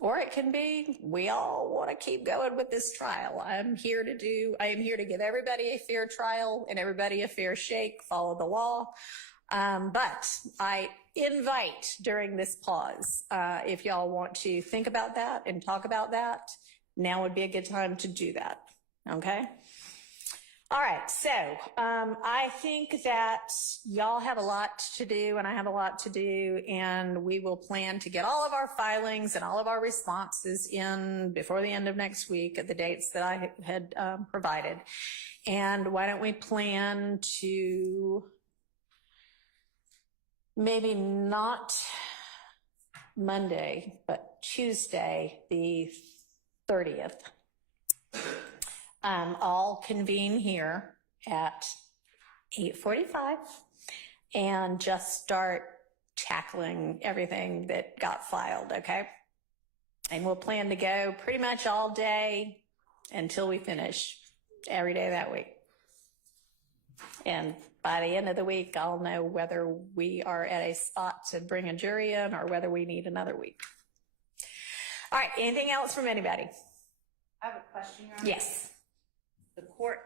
Or it can be, we all want to keep going with this trial. I am here to give everybody a fair trial and everybody a fair shake, follow the law. But I invite during this pause, if y'all want to think about that and talk about that, now would be a good time to do that. Okay? All right, so I think that y'all have a lot to do and I have a lot to do, and we will plan to get all of our filings and all of our responses in before the end of next week at the dates that I had provided. And why don't we plan to maybe not Monday, but Tuesday, the 30th. All convene here at 8:45 and just start tackling everything that got filed, okay? And we'll plan to go pretty much all day until we finish every day that week. And by the end of the week, I'll know whether we are at a spot to bring a jury in or whether we need another week. All right, anything else from anybody? I have a question, Your Honor. Yes. The court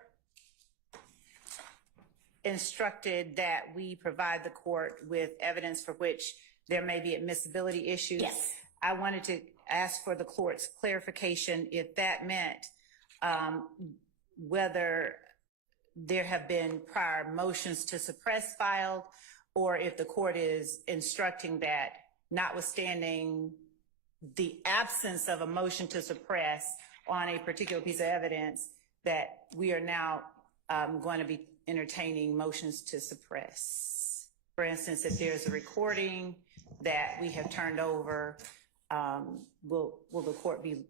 instructed that we provide the court with evidence for which there may be admissibility issues. Yes. I wanted to ask for the court's clarification if that meant whether there have been prior motions to suppress filed, or if the court is instructing that, notwithstanding the absence of a motion to suppress on a particular piece of evidence, that we are now going to be entertaining motions to suppress. For instance, if there's a recording that we have turned over, will the court be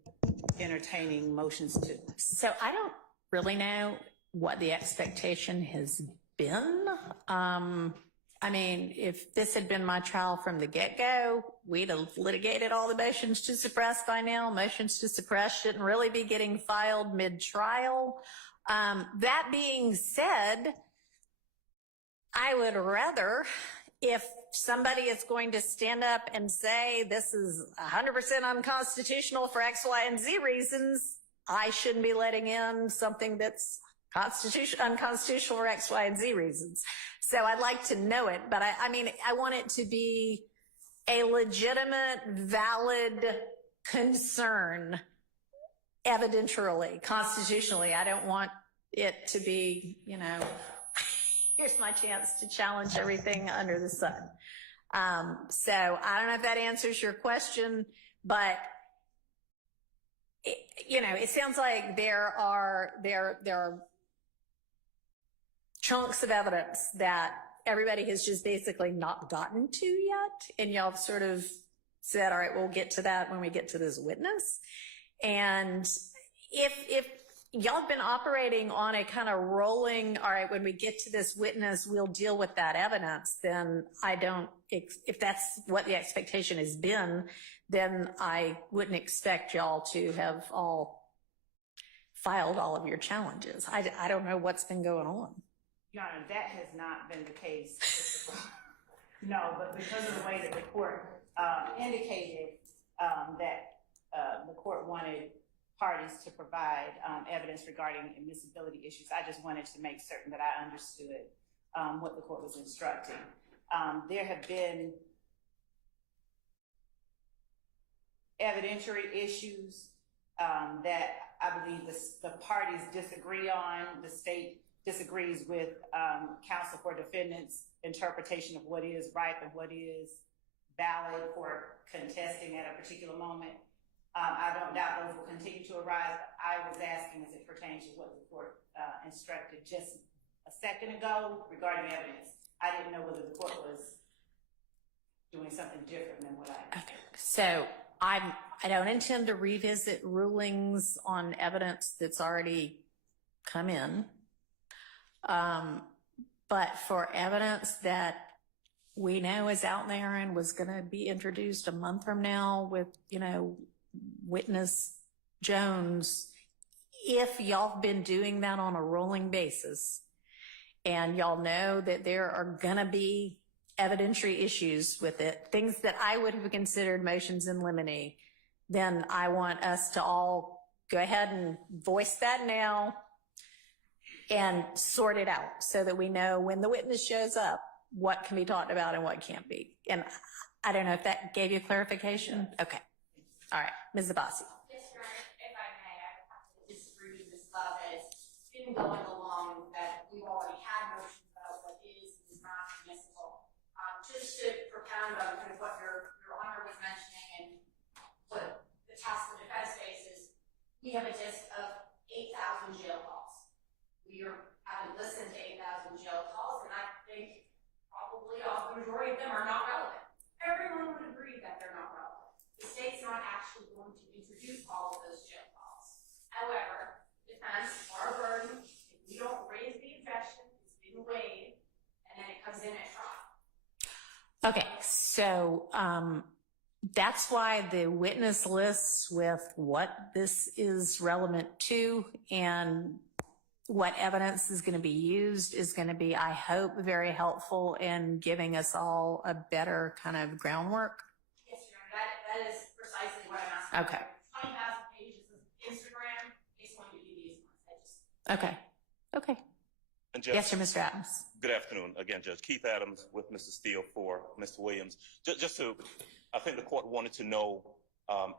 entertaining motions to? So I don't really know what the expectation has been. I mean, if this had been my trial from the get-go, we'd have litigated all the motions to suppress by now. Motions to suppress shouldn't really be getting filed mid-trial. That being said, I would rather, if somebody is going to stand up and say this is 100% unconstitutional for X, Y, and Z reasons, I shouldn't be letting in something that's unconstitutional for X, Y, and Z reasons. So I'd like to know it, but I mean, I want it to be a legitimate, valid concern evidentially, constitutionally. I don't want it to be, you know, here's my chance to challenge everything under the sun. So I don't know if that answers your question, but you know, it sounds like there are chunks of evidence that everybody has just basically not gotten to yet. And y'all have sort of said, all right, we'll get to that when we get to this witness. And if y'all have been operating on a kind of rolling, all right, when we get to this witness, we'll deal with that evidence, then if that's what the expectation has been, then I wouldn't expect y'all to have all filed all of your challenges. I don't know what's been going on. Your Honor, that has not been the case. No, but because of the way that the court indicated that the court wanted parties to provide evidence regarding admissibility issues, I just wanted to make certain that I understood what the court was instructing. There have been evidentiary issues that I believe the parties disagree on. The state disagrees with counsel for defendants' interpretation of what is ripe and what is valid for contesting at a particular moment. I don't doubt those will continue to arise. I was asking as it pertains to what the court instructed just a second ago regarding evidence. I didn't know whether the court was doing something different than what I did. Okay. So I don't intend to revisit rulings on evidence that's already come in. But for evidence that we know is out there and was going to be introduced a month from now with, you know, witness Jones, if y'all been doing that on a rolling basis and y'all know that there are going to be evidentiary issues with it, things that I would have considered motions in limine, then I want us to all go ahead and voice that now and sort it out so that we know when the witness shows up what can be talked about and what can't be. And I don't know if that gave you clarification. Okay. All right. Ms. Abbasi. Yes, Your Honor, if I may, I have to disagree with Ms. Love that it's been going along that we've already had motions about what is and is not admissible. Just to propound on kind of what Your Honor was mentioning and what the task of defense faces, we have a list of 8,000 jail calls. We haven't listened to 8,000 jail calls, and I think probably the majority of them are not relevant. Everyone would agree that they're not relevant. The state's not actually going to introduce all of those jail calls. However, defense, our burden, if we don't raise the objection, it's been waived, and then it comes in at trial. Okay. So, that's why the witness lists with what this is relevant to and what evidence is going to be used is going to be, I hope, very helpful in giving us all a better kind of groundwork. Yes, Your Honor, that is precisely what I'm asking. Okay. 20,000 pages of Instagram is going to be these ones. Okay. Okay. And Judge, Yes, sir, Mr. Adams. good afternoon. Again, Judge Keith Adams with Mr. Steele for Mr. Williams. Just to, I think the court wanted to know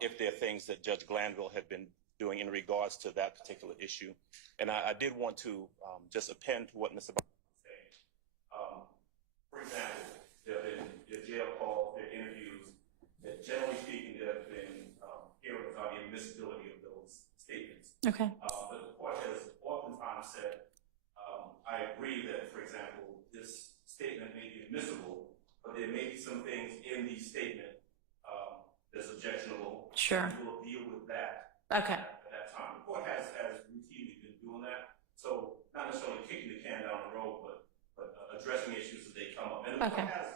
if there are things that Judge Glanville had been doing in regards to that particular issue. And I did want to just append to what Mr. Barnes was saying. For example, there have been jail calls, there are interviews, that generally speaking, there have been hearings on the admissibility of those statements. Okay. But the court has oftentimes said, I agree that, for example, this statement may be admissible, but there may be some things in the statement that's objectionable. Sure. We will deal with that. Okay. At that time. The court has routinely been doing that. So not necessarily kicking the can down the road, but addressing issues as they come up. And the court has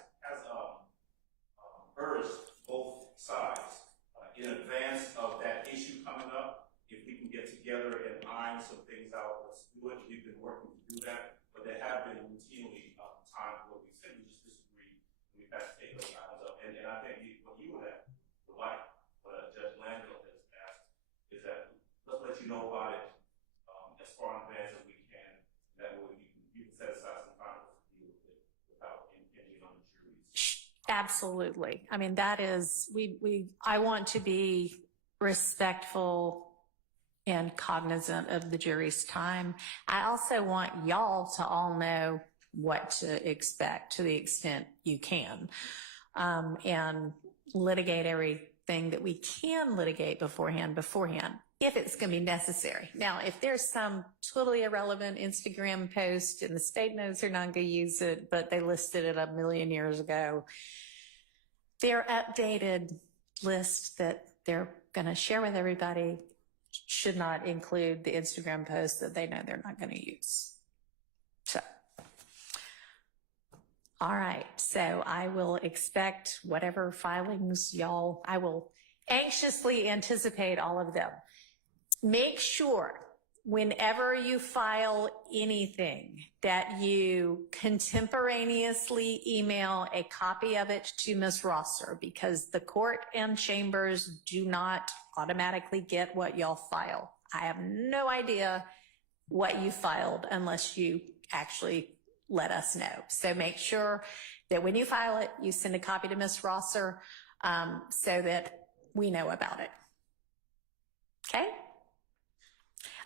urged both sides in advance of that issue coming up. If we can get together and iron some things out, let's do it. We've been working to do that, but there have been routinely times where we simply just disagree and we've had to take those items up. And I think what you would like, what Judge Glanville has asked, is that let's let you know about it as far in advance as we can. That way you can set aside some time to deal with it without impinging on the jury's. Absolutely. I mean, that is, I want to be respectful and cognizant of the jury's time. I also want y'all to all know what to expect to the extent you can, and litigate everything that we can litigate beforehand, if it's going to be necessary. Now, if there's some totally irrelevant Instagram post and the state knows they're not going to use it, but they listed it 1,000,000 years ago, their updated list that they're going to share with everybody should not include the Instagram post that they know they're not going to use. So, all right. So I will expect whatever filings y'all, I will anxiously anticipate all of them. Make sure whenever you file anything that you contemporaneously email a copy of it to Ms. Rosser, because the court and chambers do not automatically get what y'all file. I have no idea what you filed unless you actually let us know. So make sure that when you file it, you send a copy to Ms. Rosser so that we know about it. Okay?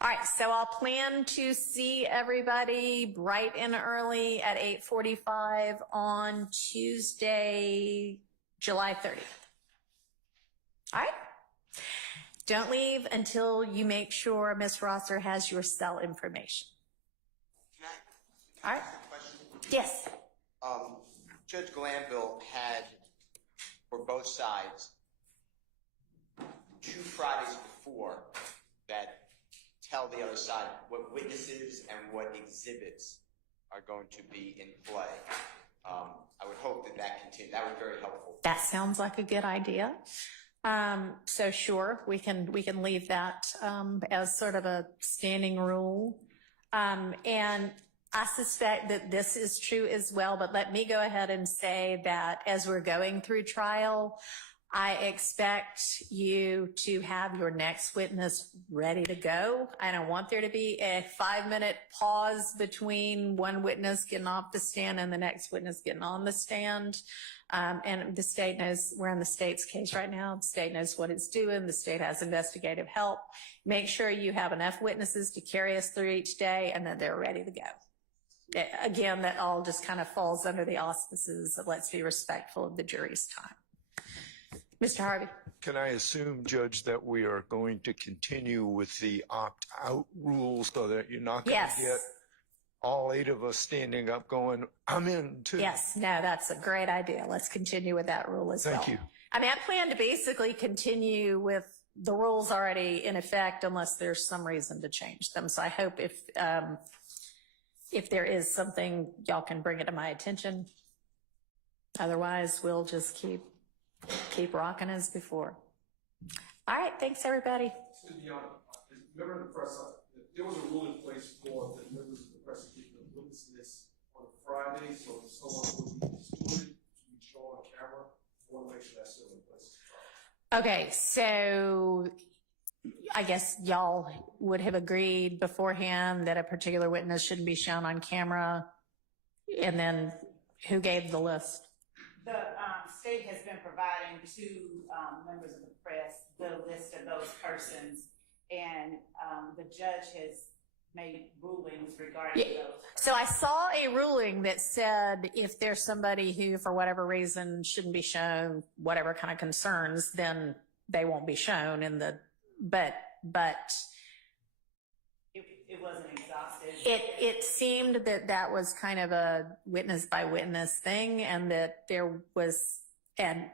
All right, so I'll plan to see everybody bright and early at 8:45 on Tuesday, July 30th. All right? Don't leave until you make sure Ms. Rosser has your cell information. Can All I right. ask a question? Yes. Judge Glanville had, for both sides, 2 Fridays before that tell the other side what witnesses and what exhibits are going to be in play. I would hope that continues. That was very helpful. That sounds like a good idea. So sure, we can leave that as sort of a standing rule. And I suspect that this is true as well, but let me go ahead and say that as we're going through trial, I expect you to have your next witness ready to go. I don't want there to be a 5-minute pause between one witness getting off the stand and the next witness getting on the stand. And the state knows, we're in the state's case right now. The state knows what it's doing. The state has investigative help. Make sure you have enough witnesses to carry us through each day and that they're ready to go. Again, that all just kind of falls under the auspices of let's be respectful of the jury's time. Mr. Harvey. Can I assume, Judge, that we are going to continue with the opt-out rule so that you're not going to get all 8 of us standing up going, I'm in too? Yes, no, that's a great idea. Let's continue with that rule as well. Thank you. I mean, I plan to basically continue with the rules already in effect unless there's some reason to change them. So I hope if there is something, y'all can bring it to my attention. Otherwise, we'll just keep rocking as before. All right, thanks everybody. To be honest, remember the first time, there was a rule in place for Okay, so I guess y'all would have agreed beforehand that a particular witness shouldn't be shown on camera. And then who gave the list? The state has been providing to members of the press the list of those persons, and the judge has made rulings regarding those. So I saw a ruling that said if there's somebody who, for whatever reason, shouldn't be shown, whatever kind of concerns, then they won't be shown in the, but it wasn't exhaustive. it seemed that that was kind of a witness by witness thing, and that there was an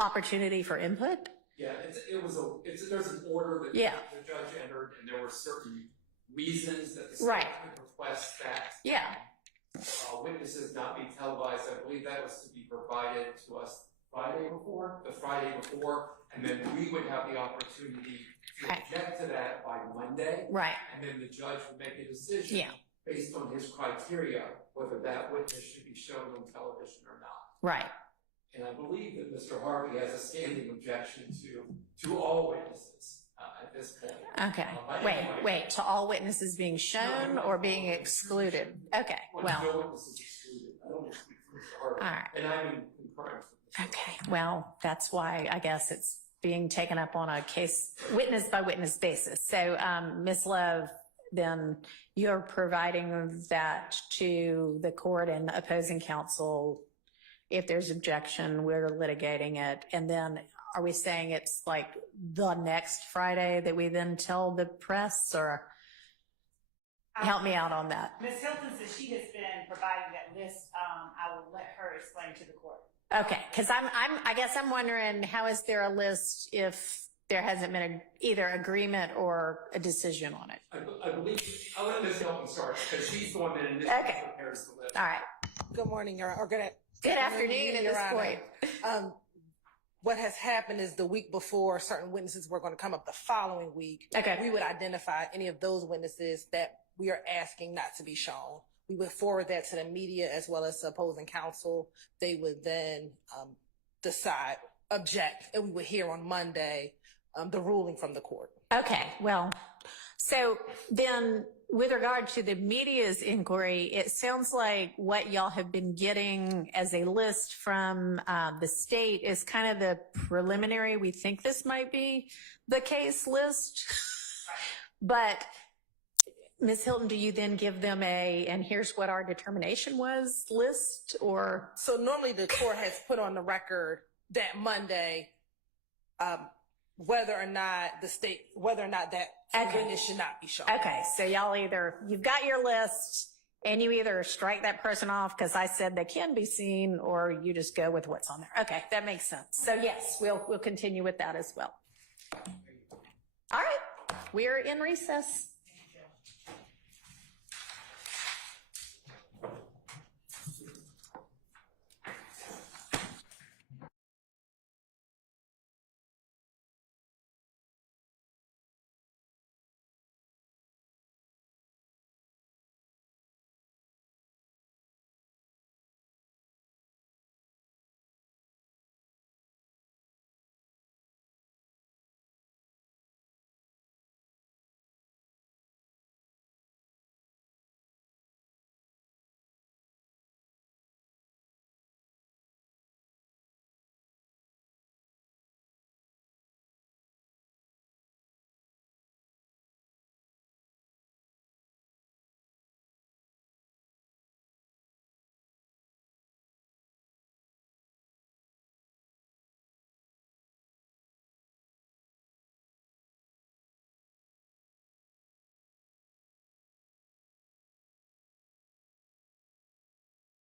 opportunity for input. Yeah, there's an order that Yeah. the judge entered, and there were certain reasons that the state Right. could request that Yeah. witnesses not be televised. I believe that was to be provided to us the Friday before, and then we would have the opportunity to Right. object to that by Monday. Right. And then the judge would make a decision Yeah. based on his criteria, whether that witness should be shown on television or not. Right. And I believe that Mr. Harvey has a standing objection to all witnesses at this point. Okay. But anyway, Wait. To all witnesses being shown or being excluded? Okay. no Well. witnesses excluded. I don't want to speak for Mr. Harvey. All right. And I'm in concurrence with Mr. Okay. Well, that's why I guess it's being taken up on a case witness by witness basis. So, Ms. Love, then you're providing that to the court and the opposing counsel. If there's objection, we're litigating it. And then are we saying it's like the next Friday that we then tell the press, or help me out on that? Ms. Hilton says she has been providing that list. I will let her explain to the court. Okay. Cause I guess I'm wondering, how is there a list if there hasn't been either agreement or a decision on it? I believe, I'll let Ms. Hilton start, because she's the one that initially prepares the list. All right. Good morning, or good afternoon at Your this Honor. point. What has happened is the week before, certain witnesses were going to come up the following week. Okay. We would identify any of those witnesses that we are asking not to be shown. We would forward that to the media as well as the opposing counsel. They would then decide, object, and we would hear on Monday the ruling from the court. Okay. Well, so then with regard to the media's inquiry, it sounds like what y'all have been getting as a list from the state is kind of the preliminary. We think this might be the case list. But Ms. Hilton, do you then give them and here's what our determination was list, or? So normally the court has put on the record that Monday, whether or not that witness should not be shown. Okay, so you've got your list and you either strike that person off because I said they can be seen, or you just go with what's on there. Okay, that makes sense. So yes, we'll continue with that as well. All right, we're in recess.